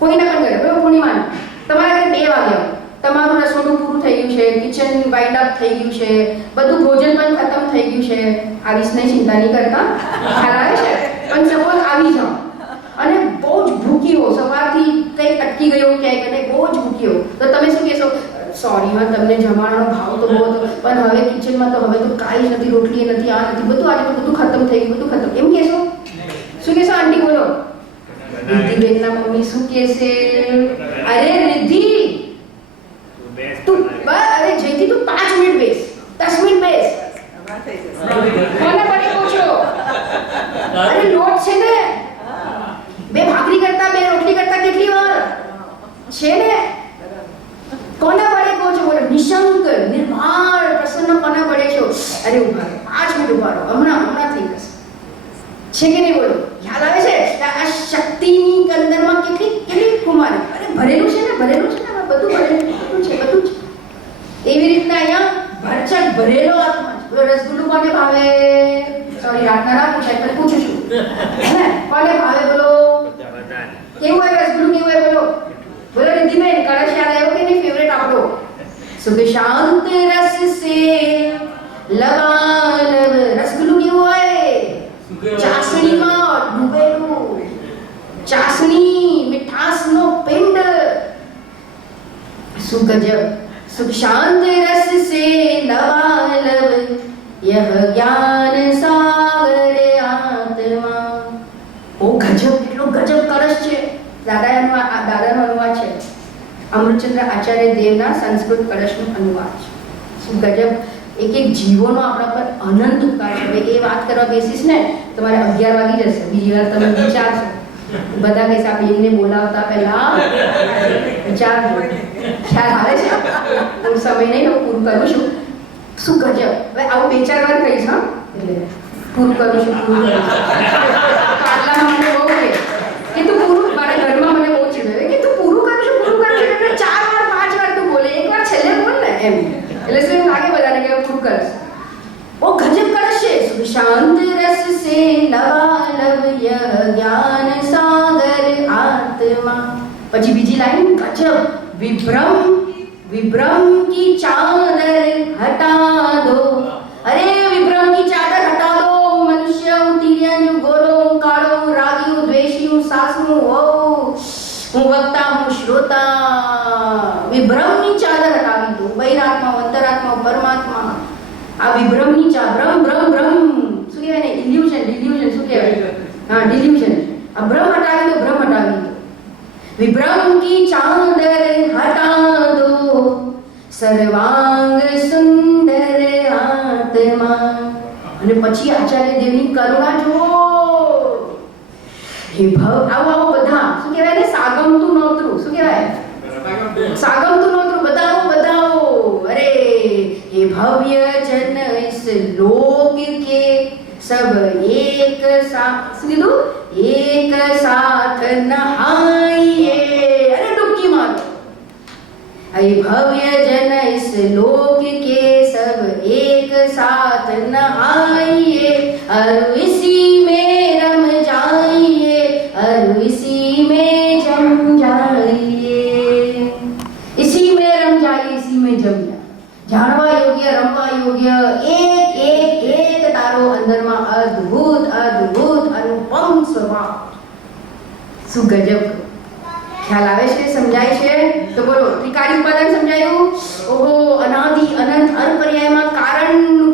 કોઈના પણ ઘરે, બરોબર, પૂર્ણિમાનું તમારા ઘરે 2 વાગ્યા આવું, તમારું રસોડું પૂરું થઈ ગયું છે, કિચન વાઇન્ડ અપ થઈ ગયું છે, બધું ભોજન પણ ખતમ થઈ ગયું છે. આવીશ નહીં, ચિંતા નહીં કરતા, ખ્યાલ આવે છે? પણ સપોઝ આવી જાઓ અને બહુ જ ભૂખી હો, સવારથી કંઈક અટકી ગયો ક્યાંક અને બહુ જ ભૂખી હો, તો તમે શું કહેશો? સોરી હા, તમને જમવાનો ભાવ તો બહુ હતો, પણ હવે કિચનમાં તો હવે તો કાંઈ જ નથી, રોટલી નથી, આ નથી, બધું આજે તો બધું ખતમ થઈ ગયું, બધું ખતમ. એમ કહેશો? શું કહેશો આંટી? બોલો. રિદ્ધિબેનના મમ્મી શું કહેશે? અરે રિદ્ધિ, તું અરે જયથી તું 5 મિનિટ બેસ, 10 મિનિટ બેસ. કોને પડે કહો છો? અરે લોટ છે ને, 2 ભાખરી કરતા 2 રોટલી કરતા કેટલી વાર છે ને? કોને પડે કહો છો? બોલો. નિશંક, નિર્ભાર, પ્રસન્ન કોને પડે છો? અરે ઉભા રહો, 5 મિનિટ ઉભા રહો, હમણાં થઈ જશે. છે કે નહીં? બોલો. ખ્યાલ આવે છે? આ શક્તિની અંદરમાં કેટલી કુમારી. અરે ભરેલું છે ને, ભરેલું છે ને, બધું ભરેલું છે, બધું છે. એવી રીતના અહીંયા ભરચક ભરેલો આત્મા છે. બોલો. રસગુલ્લું કોને ભાવે? સોરી, રાતના ના પૂછાય, પણ પૂછું છું. હે, કોને ભાવે? બોલો. કેવું હોય રસગુલ્લું? કેવું હોય? બોલો. બોલો રિદ્ધિબેન, કળશ યાદ આવ્યો કે નહીં? ફેવરેટ આપણો. સુખ શાંત રસ સે લબાલબ. રસગુલ્લું કેવું હોય? ચાસણીમાં ડૂબેલું, ચાસણી, મીઠાસનો પિંડ. સુખ ગજબ. સુખ શાંત રસ સે લબાલબ, યહ જ્ઞાન સાગર આત્મા. ઓ ગજબ, કેટલો ગજબ કળશ છે. દાદાનો અનુવાદ છે. અમૃતચંદ્ર આચાર્ય દેવના સંસ્કૃત કળશનો અનુવાદ છે. શું ગજબ! એક એક જીવોનો આપણા પર અનંત ઉપકાર છે. હવે એ વાત કરવા બેસીશ ને તમારે 11 વાગી જશે. બીજી વાર તમે વિચારશો. બધા કહેશે આ બેનને બોલાવતા પહેલા વિચારજો. ખ્યાલ આવે છે? હું સમય નહીં હું પૂરું કરું છું. શું ગજબ! હવે આવું 2-4 વાર કહીશ. હા, એટલે પૂરું કરું છું. આટલામાં મને બહુ કે તું પૂરું, મારા ઘરમાં મને બહુ ચીડવે કે તું પૂરું કરું છું એટલે 4 વાર 5 વાર તું બોલે, એક વાર છેલ્લે બોલ ને એમ. એટલે શું લાગે બધાને કે પૂરું કરશ. ઓ ગજબ કરશે. શાંત રસ સે લવાલવ યહ જ્ઞાન સાગર આત્મા. પછી બીજી લાઈન ગજબ. विभ्रम की चादर हटा दो. अरे विभ्रम की चादर हटा दो. मनुष्य તીર્યાંજુ ગોરો કાળો રાગીઓ દ્વેષીઓ સાસનું હો. હું વક્તા હું શ્રોતા. વિભ્રમની ચાદર હટાવી દો. બહિરાત્મા અંતરાત્મા પરમાત્મા. આ વિભ્રમની ચાદર ભ્રમ શું કહેવાય ને? ઇલ્યુઝન શું કહેવાય? હા, ડિલ્યુઝન. આ ભ્રમ હટાવી દો. विभ्रम की चादर हटा दो. सर्वांग सुंदर आत्मा. અને પછી આચાર્ય દેવની કરુણા જુઓ. હે ભવ આવો બધા શું કહેવાય ને? સાગમતું નોતરું. શું કહેવાય? સાગમતું નોતરું. બતાવો. અરે હે ભવ્ય જન ઇસ લોક કે सब एक साथ एक साथ नहाइए. अरे डुबकी मारो. अरे भव्य जन इस लोक के सब एक साथ नहाइए. और इसी में रम जाइए. और इसी में जम जाइए. इसी में रम जाइए. इसी में जम जाइए. જાણવા યોગ્ય, રમવા યોગ્ય એક તારો અંદરમાં અદ્ભુત અનુપમ સ્વભાવ. શું ગજબ! ખ્યાલ આવે છે? સમજાય છે? તો બોલો. ત્રિકાળી ઉપાદાન સમજાયું? ઓહો, અનાદિ અનંત હર પર્યાયમાં કાર્યનું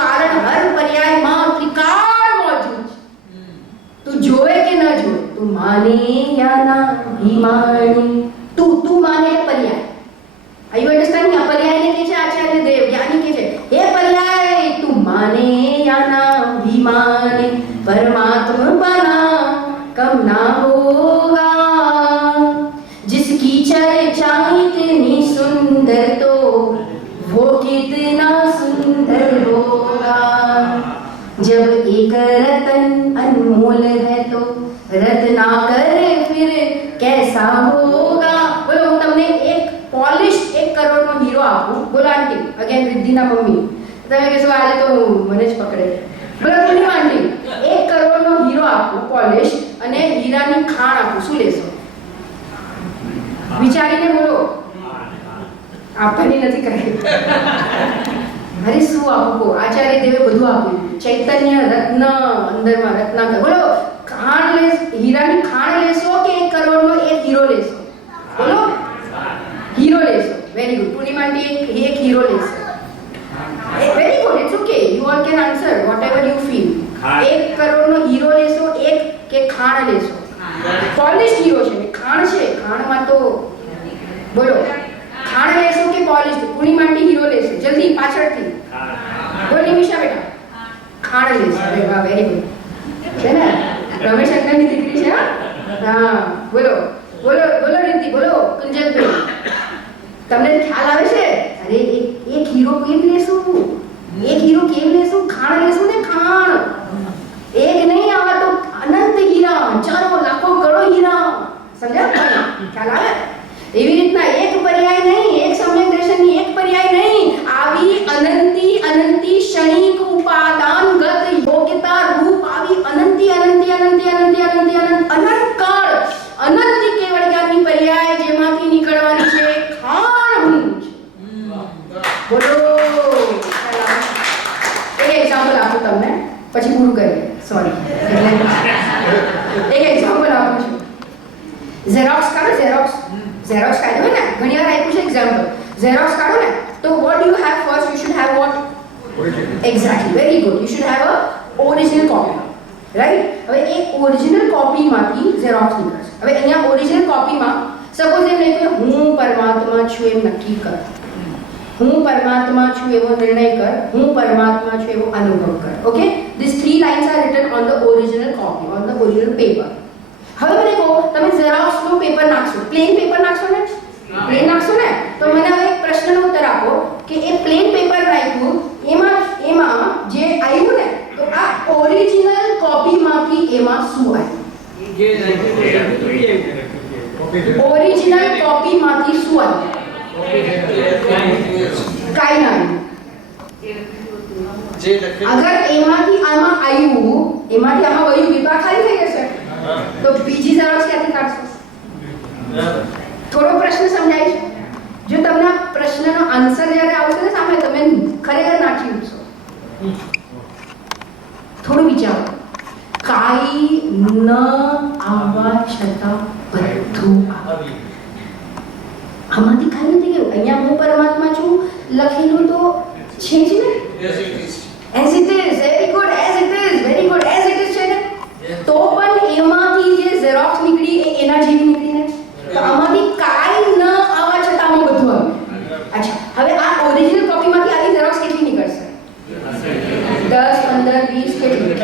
કારણ હર પર્યાયમાં ત્રિકાળ મોજૂદ છે. તું જોવે કે ન જોવે, તું માને યા ના ભીમાણી. તું માને પર્યાય. Are you understanding? पर्याय ने के आचार्य देव ज्ञानी के हे पर्याय तू माने या ना भी माने परमात्मा बना कम ना होगा. जिसकी चर्चा इतनी सुंदर तो वो कितना सुंदर होगा. जब एक रतन अनमोल है तो रत्नाकर फिर कैसा होगा. बोलो હું તમને એક પોલિશ 1 કરોડનો હીરો આપું. બોલો આંટી. Again રિદ્ધિના mummy. તમે કહેશો આજે તો મને જ પકડે. બોલો પૂર્ણિમા આંટી. 1 કરોડનો હીરો આપું પોલિશ અને હીરાની ખાણ આપું. શું લેશો? વિચારીને બોલો. આપવાની નથી કરાઈ. અરે શું આપું? આચાર્ય દેવે બધું આપ્યું. ચૈતન્ય રત્ન અંદરમાં રત્નાકર. બોલો હીરાની ખાણ લેશો કે 1 કરોડનો એક હીરો લેશો? બોલો. हीरो लेसो. Very good. पूर्णिमा आंटी एक हीरो लेसो. Very good. It's okay. You all can answer whatever you feel. 1 કરોડનો હીરો લેસો એક કે ખાણ લેસો? પોલિશ હીરો છે. ખાણ છે. ખાણમાં તો બોલો ખાણ લેસો કે પોલિશ? પૂર્ણિમા આંટી હીરો લેશે. જલ્દી પાછળથી બોલ. નિમિષા બેટા ખાણ લેશે. અરે વાહ, વેરી ગુડ. છે ને? રમેશ અંકલની દીકરી છે. હા, બોલો રીતિ. બોલો કુંજલભાઈ. તમને ખ્યાલ આવે છે? અરે એક હીરો કેમ લેશું? ખાણ લેશું ને ખાણ. એક નહીં, આવા તો અનંત હીરા, હજારો લાખો કરોડો હીરા. સમજ્યા? ખ્યાલ આવે? એવી રીતના એક પર્યાય નહીં, એક સમ્યક દર્શનની એક પર્યાય નહીં, આવી અનંતી ક્ષણિક ઉપાદાનગત યોગ્યતા રૂપ આવી અનંતી અનંત કાળ અનંત કેવળ જ્ઞાનની પર્યાય જેમાંથી નીકળવાની છે ખાણ હું જ. બોલો. એક એક્ઝામ્પલ આપું તમને, પછી પૂરું કરીએ. સોરી, એક એક્ઝામ્પલ આપું છું. ઝેરોક્સ કાઢો. ઝેરોક્સ કાઢો ને ઘણી વાર આપ્યું છે એક્ઝામ્પલ. ઝેરોક્સ કાઢો ને તો what do you have first? You should have what? Exactly. Very good. You should have a original copy. Right? હવે એક ઓરિજિનલ કોપીમાંથી ઝેરોક્સ નીકળશે. હવે અહીંયા ઓરિજિનલ કોપીમાં સપોઝ એમ નહીં કે હું પરમાત્મા છું એમ નક્કી કર, હું પરમાત્મા છું એવો નિર્ણય કર, હું પરમાત્મા છું એવો અનુભવ કર. Okay, this 3 lines are written on the original copy, on the original paper. હવે મને કહો, તમે ઝેરોક્સનો પેપર નાખશો, પ્લેન પેપર નાખશો ને, પ્લેન નાખશો ને, તો મને હવે એક પ્રશ્નનો ઉત્તર આપો કે એ પ્લેન પેપર નાખ્યું એમાં જે આવ્યું ને, તો આ ઓરિજિનલ કોપીમાંથી એમાં શું આવ્યું? ઓરિજિનલ કોપીમાંથી શું આવ્યું? કાઈ ના આવ્યું. અગર એમાંથી આમાં આવ્યું, એમાંથી આમાં વયું ગયું તો આ ખાલી થઈ જશે. તો બીજી ઝેરોક્સ ક્યાંથી કાઢશો? થોડો પ્રશ્ન સમજાય છે? જો તમને આ પ્રશ્નનો આન્સર જ્યારે આવશે ને સામે, તમે ખરેખર નાખી ઉઠશો. થોડું વિચારો. કાઈ ન આવવા છતાં બધું આવ્યું. આમાંથી ખાલી નથી ગયું. અહીંયા હું પરમાત્મા છું લખેલું તો છે જ ને. As it is, very good, as it is, very good, as it is છે ને. તો પણ એમાંથી જે ઝેરોક્સ નીકળી એ એના જેવી નીકળી ને. તો આમાંથી કાઈ ન આવવા છતાં આમાં બધું આવ્યું. અચ્છા, હવે આ ઓરિજિનલ કોપીમાંથી આની ઝેરોક્સ કેટલી નીકળશે? 10, 15, 20 કેટલી?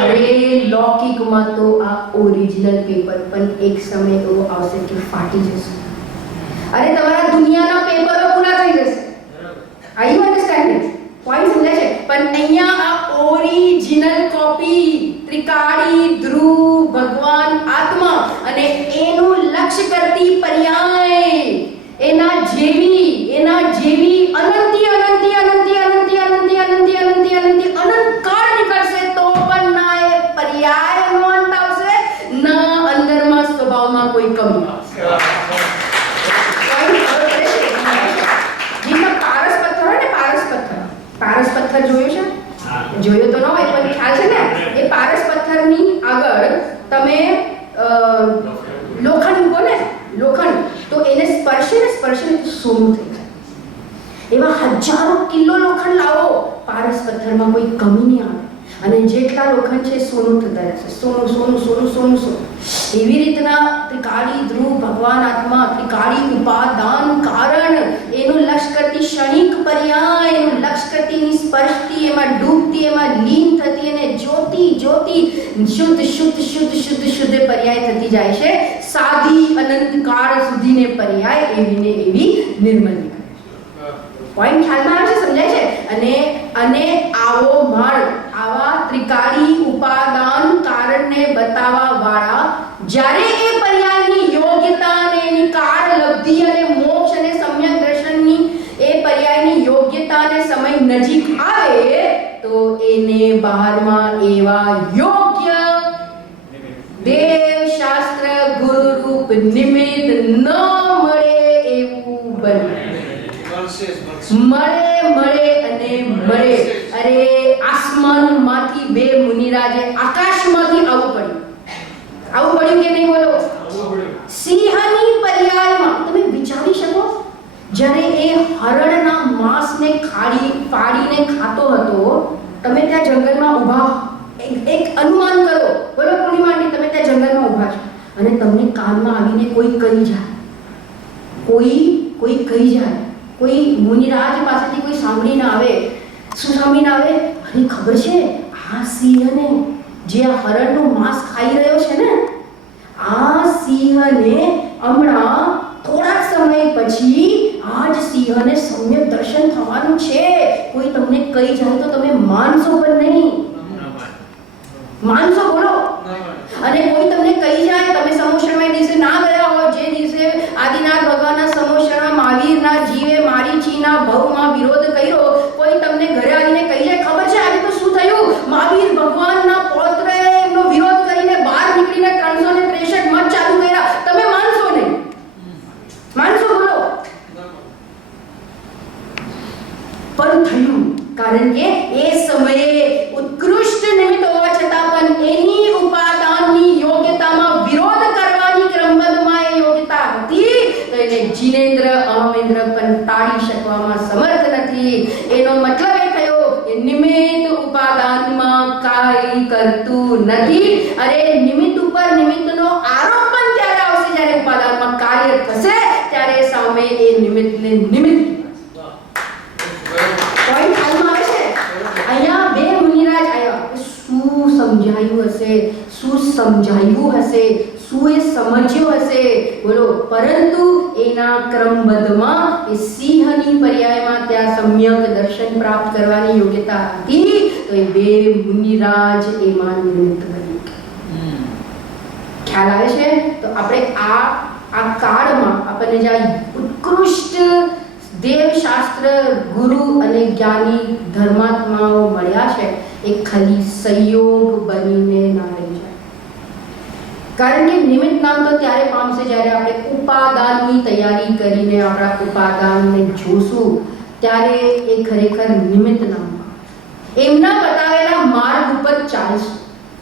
અરે લૌકિકમાં તો આ ઓરિજિનલ પેપર પણ એક સમય એવો આવશે કે ફાટી જશે. અરે તમારા દુનિયાના પેપરો પૂરા થઈ જશે. Are you understanding? પોઈન્ટ સમજાય છે? પણ અહીંયા આ ઓરિજિનલ કોપી, ત્રિકાળી, ધ્રુવ, ભગવાન, આત્મા અને એનું લક્ષ્ય કરતી પર્યાય, એના જેવી અનંતી અનંતી અનંતી અનંતી અનંતી અનંતી અનંતી અનંતી અનંત કાળ નીકળશે તો પણ ના એ પર્યાયનો અંત આવશે, ના અંદરમાં સ્વભાવમાં કોઈ કમી આવશે. પારસ પથ્થર જોયો છે? જોયો તો ન હોય પણ ખ્યાલ છે ને. એ પારસ પથ્થરની આગળ તમે લોખંડ મૂકો ને, લોખંડ, તો એને સ્પર્શે ને સોનું થઈ જાય. એવા હજારો કિલો લોખંડ લાવો, પારસ પથ્થરમાં કોઈ કમી નહીં આવે. અને જેટલા લોખંડ છે સોનું થતા જશે. સોનું સોનું સોનું સોનું સોનું. એવી રીતના ત્રિકાળી, ધ્રુવ, ભગવાન, આત્મા, ત્રિકાળી, ઉપાદાન, કારણ, એનું લક્ષ્ય કરતી ક્ષણિક પર્યાય, એનું લક્ષ્ય કરતીની સ્પર્શતી, એમાં ડૂબતી, એમાં લીન થતી અને જ્યોતિ શુદ્ધ શુદ્ધ શુદ્ધ શુદ્ધ શુદ્ધ પર્યાય થતી જાય છે. સાધી અનંત કાળ સુધીને પર્યાય એવી ને એવી નિર્મળ નીકળે. પોઈન્ટ ખ્યાલમાં આવે છે? સમજાય છે? અને આવો માળ, આવા ત્રિકાળી, ઉપાદાન, કારણને બતાવવા વાળા જ્યારે એ પર્યાયની યોગ્યતા અને એની કાળ લબ્ધિ અને મોક્ષ અને સમ્યક દર્શનની એ પર્યાયની યોગ્યતા અને સમય નજીક આવે તો એને બહારમાં એવા યોગ્ય દેવ શાસ્ત્ર ગુરુ રૂપ નિમિત્ત ન મળે એવું બને. મળે અને મળે. અરે આસમાનમાંથી બે મુનિરાજે આકાશમાંથી આવું પડ્યું કે નહીં? બોલો. સિંહની પર્યાયમાં તમે વિચારી શકો, જ્યારે એ હરણના માંસને ફાડીને ખાતો હતો, તમે ત્યાં જંગલમાં ઊભા, એક અનુમાન કરો, બોલો પૂર્ણિમાની, તમે ત્યાં જંગલમાં ઊભા છો અને તમને કાનમાં આવીને કોઈ કહી જાય, કોઈ કહી જાય, કોઈ મુનિરાજ પાસેથી કોઈ સાંભળીને આવે. શું સાંભળીને આવે? અરે ખબર છે, આ સિંહને, જે આ હરણનું માંસ ખાઈ રહ્યો છે ને, આ સિંહને હમણાં થોડા સમય પછી આ જ સિંહને સમ્યક દર્શન થવાનું છે. કોઈ તમને કહી જાય તો તમે માનશો પણ નહીં. માનશો? બોલો. અને કોઈ તમને કહી જાય, તમે સમોસરમાં દિવસે ના ગયા હોય, જે દિવસે આદિનાથ ભગવાનના સમોસરમાં મહાવીરના જીવે મારીચીના ભવમાં વિરોધ કર્યો, કોઈ તમને ઘરે આવીને કહી જાય, ખબર છે આજે તો શું થયું? મહાવીર ભગવાનના પૌત્રએ એમનો વિરોધ કરીને બહાર નીકળીને 363 મત ચાલુ કર્યા. તમે માનશો નહીં? માનશો? બોલો. પણ થયું, કારણ કે એ સમયે ઉત્કૃષ્ટ નિમિત્ત હોવા છતાં પણ એની ઉપાદાનની યોગ્યતામાં વિરોધ કરવાની ક્રમબદ્ધમાં એ યોગ્યતા હતી, તો એને જીનેન્દ્ર અહમેન્દ્ર પણ ટાળી શકવામાં સમર્થ નથી. એનો મતલબ એ થયો કે નિમિત્ત ઉપાદાનમાં કાંઈ કરતું નથી. અરે નિમિત્ત ઉપર નિમિત્તનો આરોપ પણ ત્યારે આવશે જ્યારે ઉપાદાનમાં કાંઈ એ નિમિત્તને નિમિત્ત પોઈન્ટ હાલમાં આવે છે. અહીંયા બે મુનિરાજ આવ્યા, શું સમજાયું હશે, શું સમજાયું હશે, શું એ સમજ્યો હશે બોલો. પરંતુ એના ક્રમબદ્ધમાં એ સિંહની પર્યાયમાં ત્યાં સમ્યક દર્શન પ્રાપ્ત કરવાની યોગ્યતા હતી, તો એ બે મુનિરાજ એમાં નિમિત્ત બની. ખ્યાલ આવે છે? તો આપણે આ કાળમાં આપણને જે ઉત્કૃષ્ટ દેવશાસ્ત્ર ગુરુ અને જ્ઞાની ધર્માત્માઓ મળ્યા છે, એ ખાલી સંયોગ બનીને ના રહી જાય. કારણ કે નિમિત્ત નામ તો ત્યારે પામશે જ્યારે આપણે ઉપાદાનની તૈયારી કરીને આપણા ઉપાદાનને જોશું, ત્યારે એ ખરેખર નિમિત્ત નામ એમના બતાવેલા માર્ગ ઉપર ચાલશું.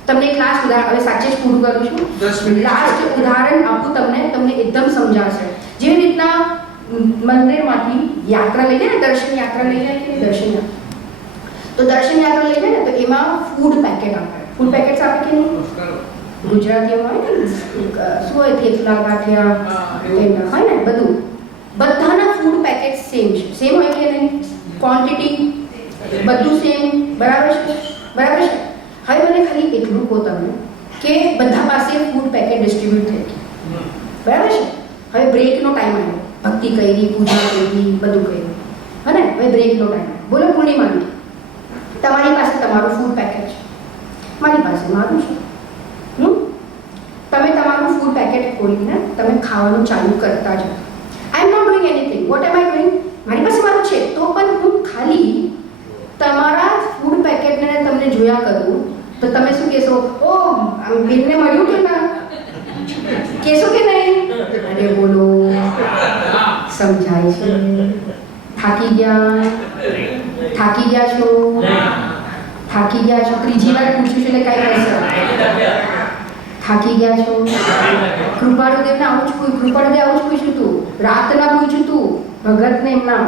તમને ક્લાસ ઉદાહરણ હવે સાચે જ પૂરું કરું છું. લાસ્ટ ઉદાહરણ આપું તમને એકદમ સમજાશે. જેવી રીતના મંદિરમાંથી યાત્રા લઈ જાય ને, દર્શન યાત્રા લઈ જાય કે દર્શન યાત્રા, તો દર્શન યાત્રા લઈ જાય ને તો એમાં ફૂડ પેકેટ આપે. ફૂડ પેકેટ્સ આપે કે નહીં? ગુજરાતીઓમાં હોય ને શું હોય, થેપલા ગાંઠિયા એમના હોય ને બધું. બધાના ફૂડ પેકેટ સેમ છે, સેમ હોય કે નહીં? ક્વોન્ટિટી બધું સેમ, બરાબર છે? બરાબર છે. હવે મને ખાલી એટલું કહો તમે કે બધા પાસે ફૂડ પેકેટ ડિસ્ટ્રીબ્યુટ થઈ ગયું, બરાબર છે? હવે બ્રેકનો ટાઈમ આવ્યો, ભક્તિ કરી, પૂજા કરી, બધું કર્યું, હે ને? હવે બ્રેકનો ટાઈમ બોલો. પૂર્ણિમાની તમારી પાસે તમારું ફૂડ પેકેટ છે, મારી પાસે મારું છે. તમે તમારું ફૂડ પેકેટ ખોલીને તમે ખાવાનું ચાલુ કરતા જાઓ. I am not doing anything. What am I doing? મારી પાસે મારું છે તો પણ હું ખાલી તમારા ફૂડ પેકેટને તમને જોયા કરું તો તમે શું કહેશો? ઓ બિલને મળ્યું કે ના? કહેશો કે નહીં? અરે બોલો, સમજાય છે? થાકી ગયા છો? થાકી ગયા છો? ત્રીજી વાર પૂછું છું એટલે કઈ કહેશો? થાકી ગયા છો? કૃપાળુદેવને આવું જ કૃપાળુદેવ આવું જ પૂછ્યું તું, રાતના પૂછ્યું તું ભગતને એમના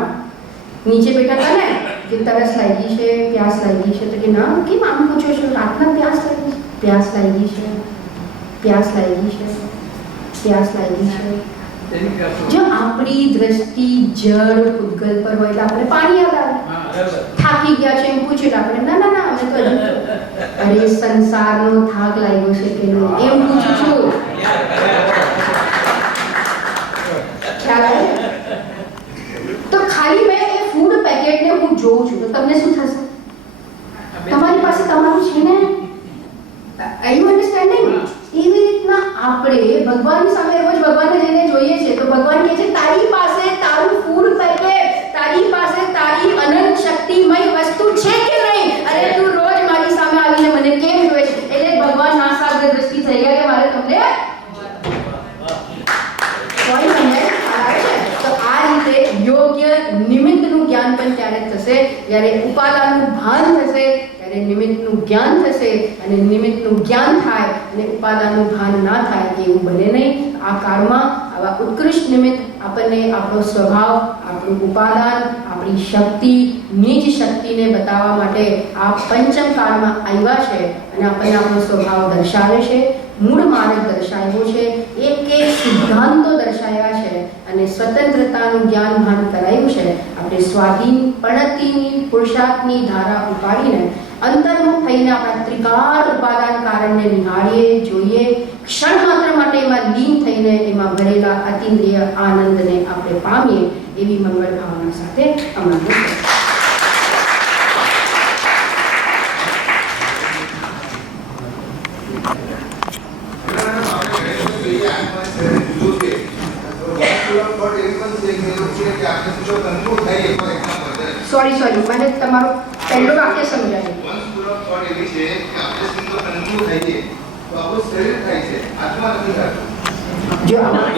નીચે બેઠા હતા ને કે તરસ લાગી છે, પ્યાસ લાગી છે, તો કે ના કેમ આમ પૂછો છો? રાતના પ્યાસ લાગી છે, પ્યાસ લાગી છે, પ્યાસ લાગી છે, પ્યાસ લાગી છે. જો આપણી દ્રષ્ટિ જળ પૂતગલ પર હોય એટલે આપણે પાણી યાદ આવે. થાકી ગયા છે એમ પૂછ્યું આપણે ના ના ના અમે તો અરે સંસારનો થાક લાગ્યો છે કે નહીં એમ પૂછું છું. ખ્યાલ આવે? તો ખાલી મેં એ ફૂડ પેકેટને હું જોઉં છું તો તમને શું થશે? તમારી પાસે તમારું છે ને. Are you understanding? એવી રીતના આપણે ભગવાનની સામે રોજ ભગવાનને જઈને જોઈએ છે તો ભગવાન કહે છે તારી પાસે તારું ફૂડ પેકેટ, તારી પાસે તારી અનંત શક્તિમય વસ્તુ છે કે નહીં? અરે તું રોજ મારી સામે આવીને મને કેમ જોવે છે? એટલે ભગવાન નાસાગ્ર દ્રષ્ટિ થઈ ગયા કે મારે તમને કોઈ સમજાય આવે છે. તો આ રીતે યોગ્ય નિમિત્તનું જ્ઞાન પણ ત્યારે થશે જ્યારે ઉપાદાનનું ભાન થશે, ત્યારે નિમિત્તનું જ્ઞાન થશે. અને નિમિત્તનું જ્ઞાન થાય અને ઉપાદાનનું ભાન ના થાય એવું બને નહીં. આ કાળમાં આવા ઉત્કૃષ્ટ નિમિત્ત આપણને આપણો સ્વભાવ, આપણું ઉપાદાન, આપણી શક્તિ, નિજ શક્તિને બતાવવા માટે આ પંચમ કાળમાં આવ્યા છે અને આપણને આપણો સ્વભાવ દર્શાવે છે, મૂળ માર્ગ દર્શાવ્યો છે, એક સિદ્ધાંતો દર્શાવ્યા છે અને સ્વતંત્રતાનું જ્ઞાન ભાન કરાયું છે. આપણે સ્વાધીન પ્રણતિની પુરુષાર્થની ધારા ઉપાડીને અંતર્મુખ થઈને આપણા ત્રિકાળ ઉપાદાન કારણને નિહાળીએ, જોઈએ, ક્ષણ માત્ર માટે એમાં લીન થઈને એમાં ભરેલા અતિન્દ્રિય આનંદને આપણે પામીએ એવી મંગળ ભાવના સાથે અમારું સોરી મને તમારો પહેલો વાક્ય સમજાય. જો આમાં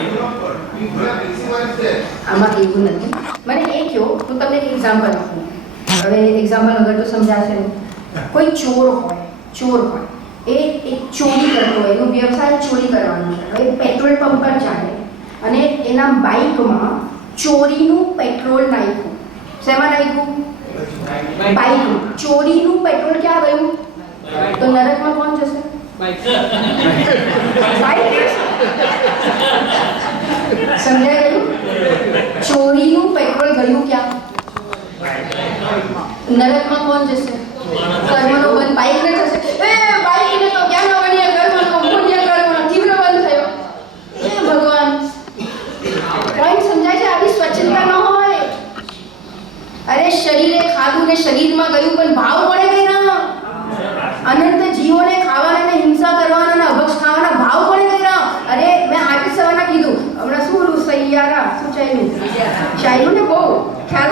એવું નથી. મને એ કહો, હું તમને એક એક્ઝામ્પલ આપું. હવે એક્ઝામ્પલ વગર તો સમજાશે નહીં. કોઈ ચોર હોય એ એક ચોરી કરતો હોય, એનો વ્યવસાય ચોરી કરવાનો છે. હવે પેટ્રોલ પંપ પર ચાલે અને એના બાઇકમાં ચોરીનું પેટ્રોલ નાખ્યું. શેમાં નાખ્યું? બાઇકમાં. ચોરીનું પેટ્રોલ ક્યાં ગયું? તો નરકમાં કોણ જશે? સમજાય ગયું? ચોરીનું પેટ્રોલ ગયું ક્યાં? નરકમાં કોણ જશે? કર્મનો બંધ બાઈકને થશે. એ બાઈકને તો ક્યાં ન બનીએ, કર્મનો પુણ્ય કર્મનો તીવ્ર બંધ થયો. એ ભગવાન, પોઈન્ટ સમજાય છે? આવી સ્વચ્છતા ન હોય. અરે શરીરે ખાધું ને શરીરમાં ગયું, પણ ભાવ પડે ગયા. અનંત જીવોને ખાવાના ને હિંસા કરવાના ને અભક્ષ ખાવાના ભાવ પડે ગયા. અરે મેં આજે સવારના કીધું, હમણાં શું સૈયારા શું ચાલ્યું ને બહુ ખ્યાલ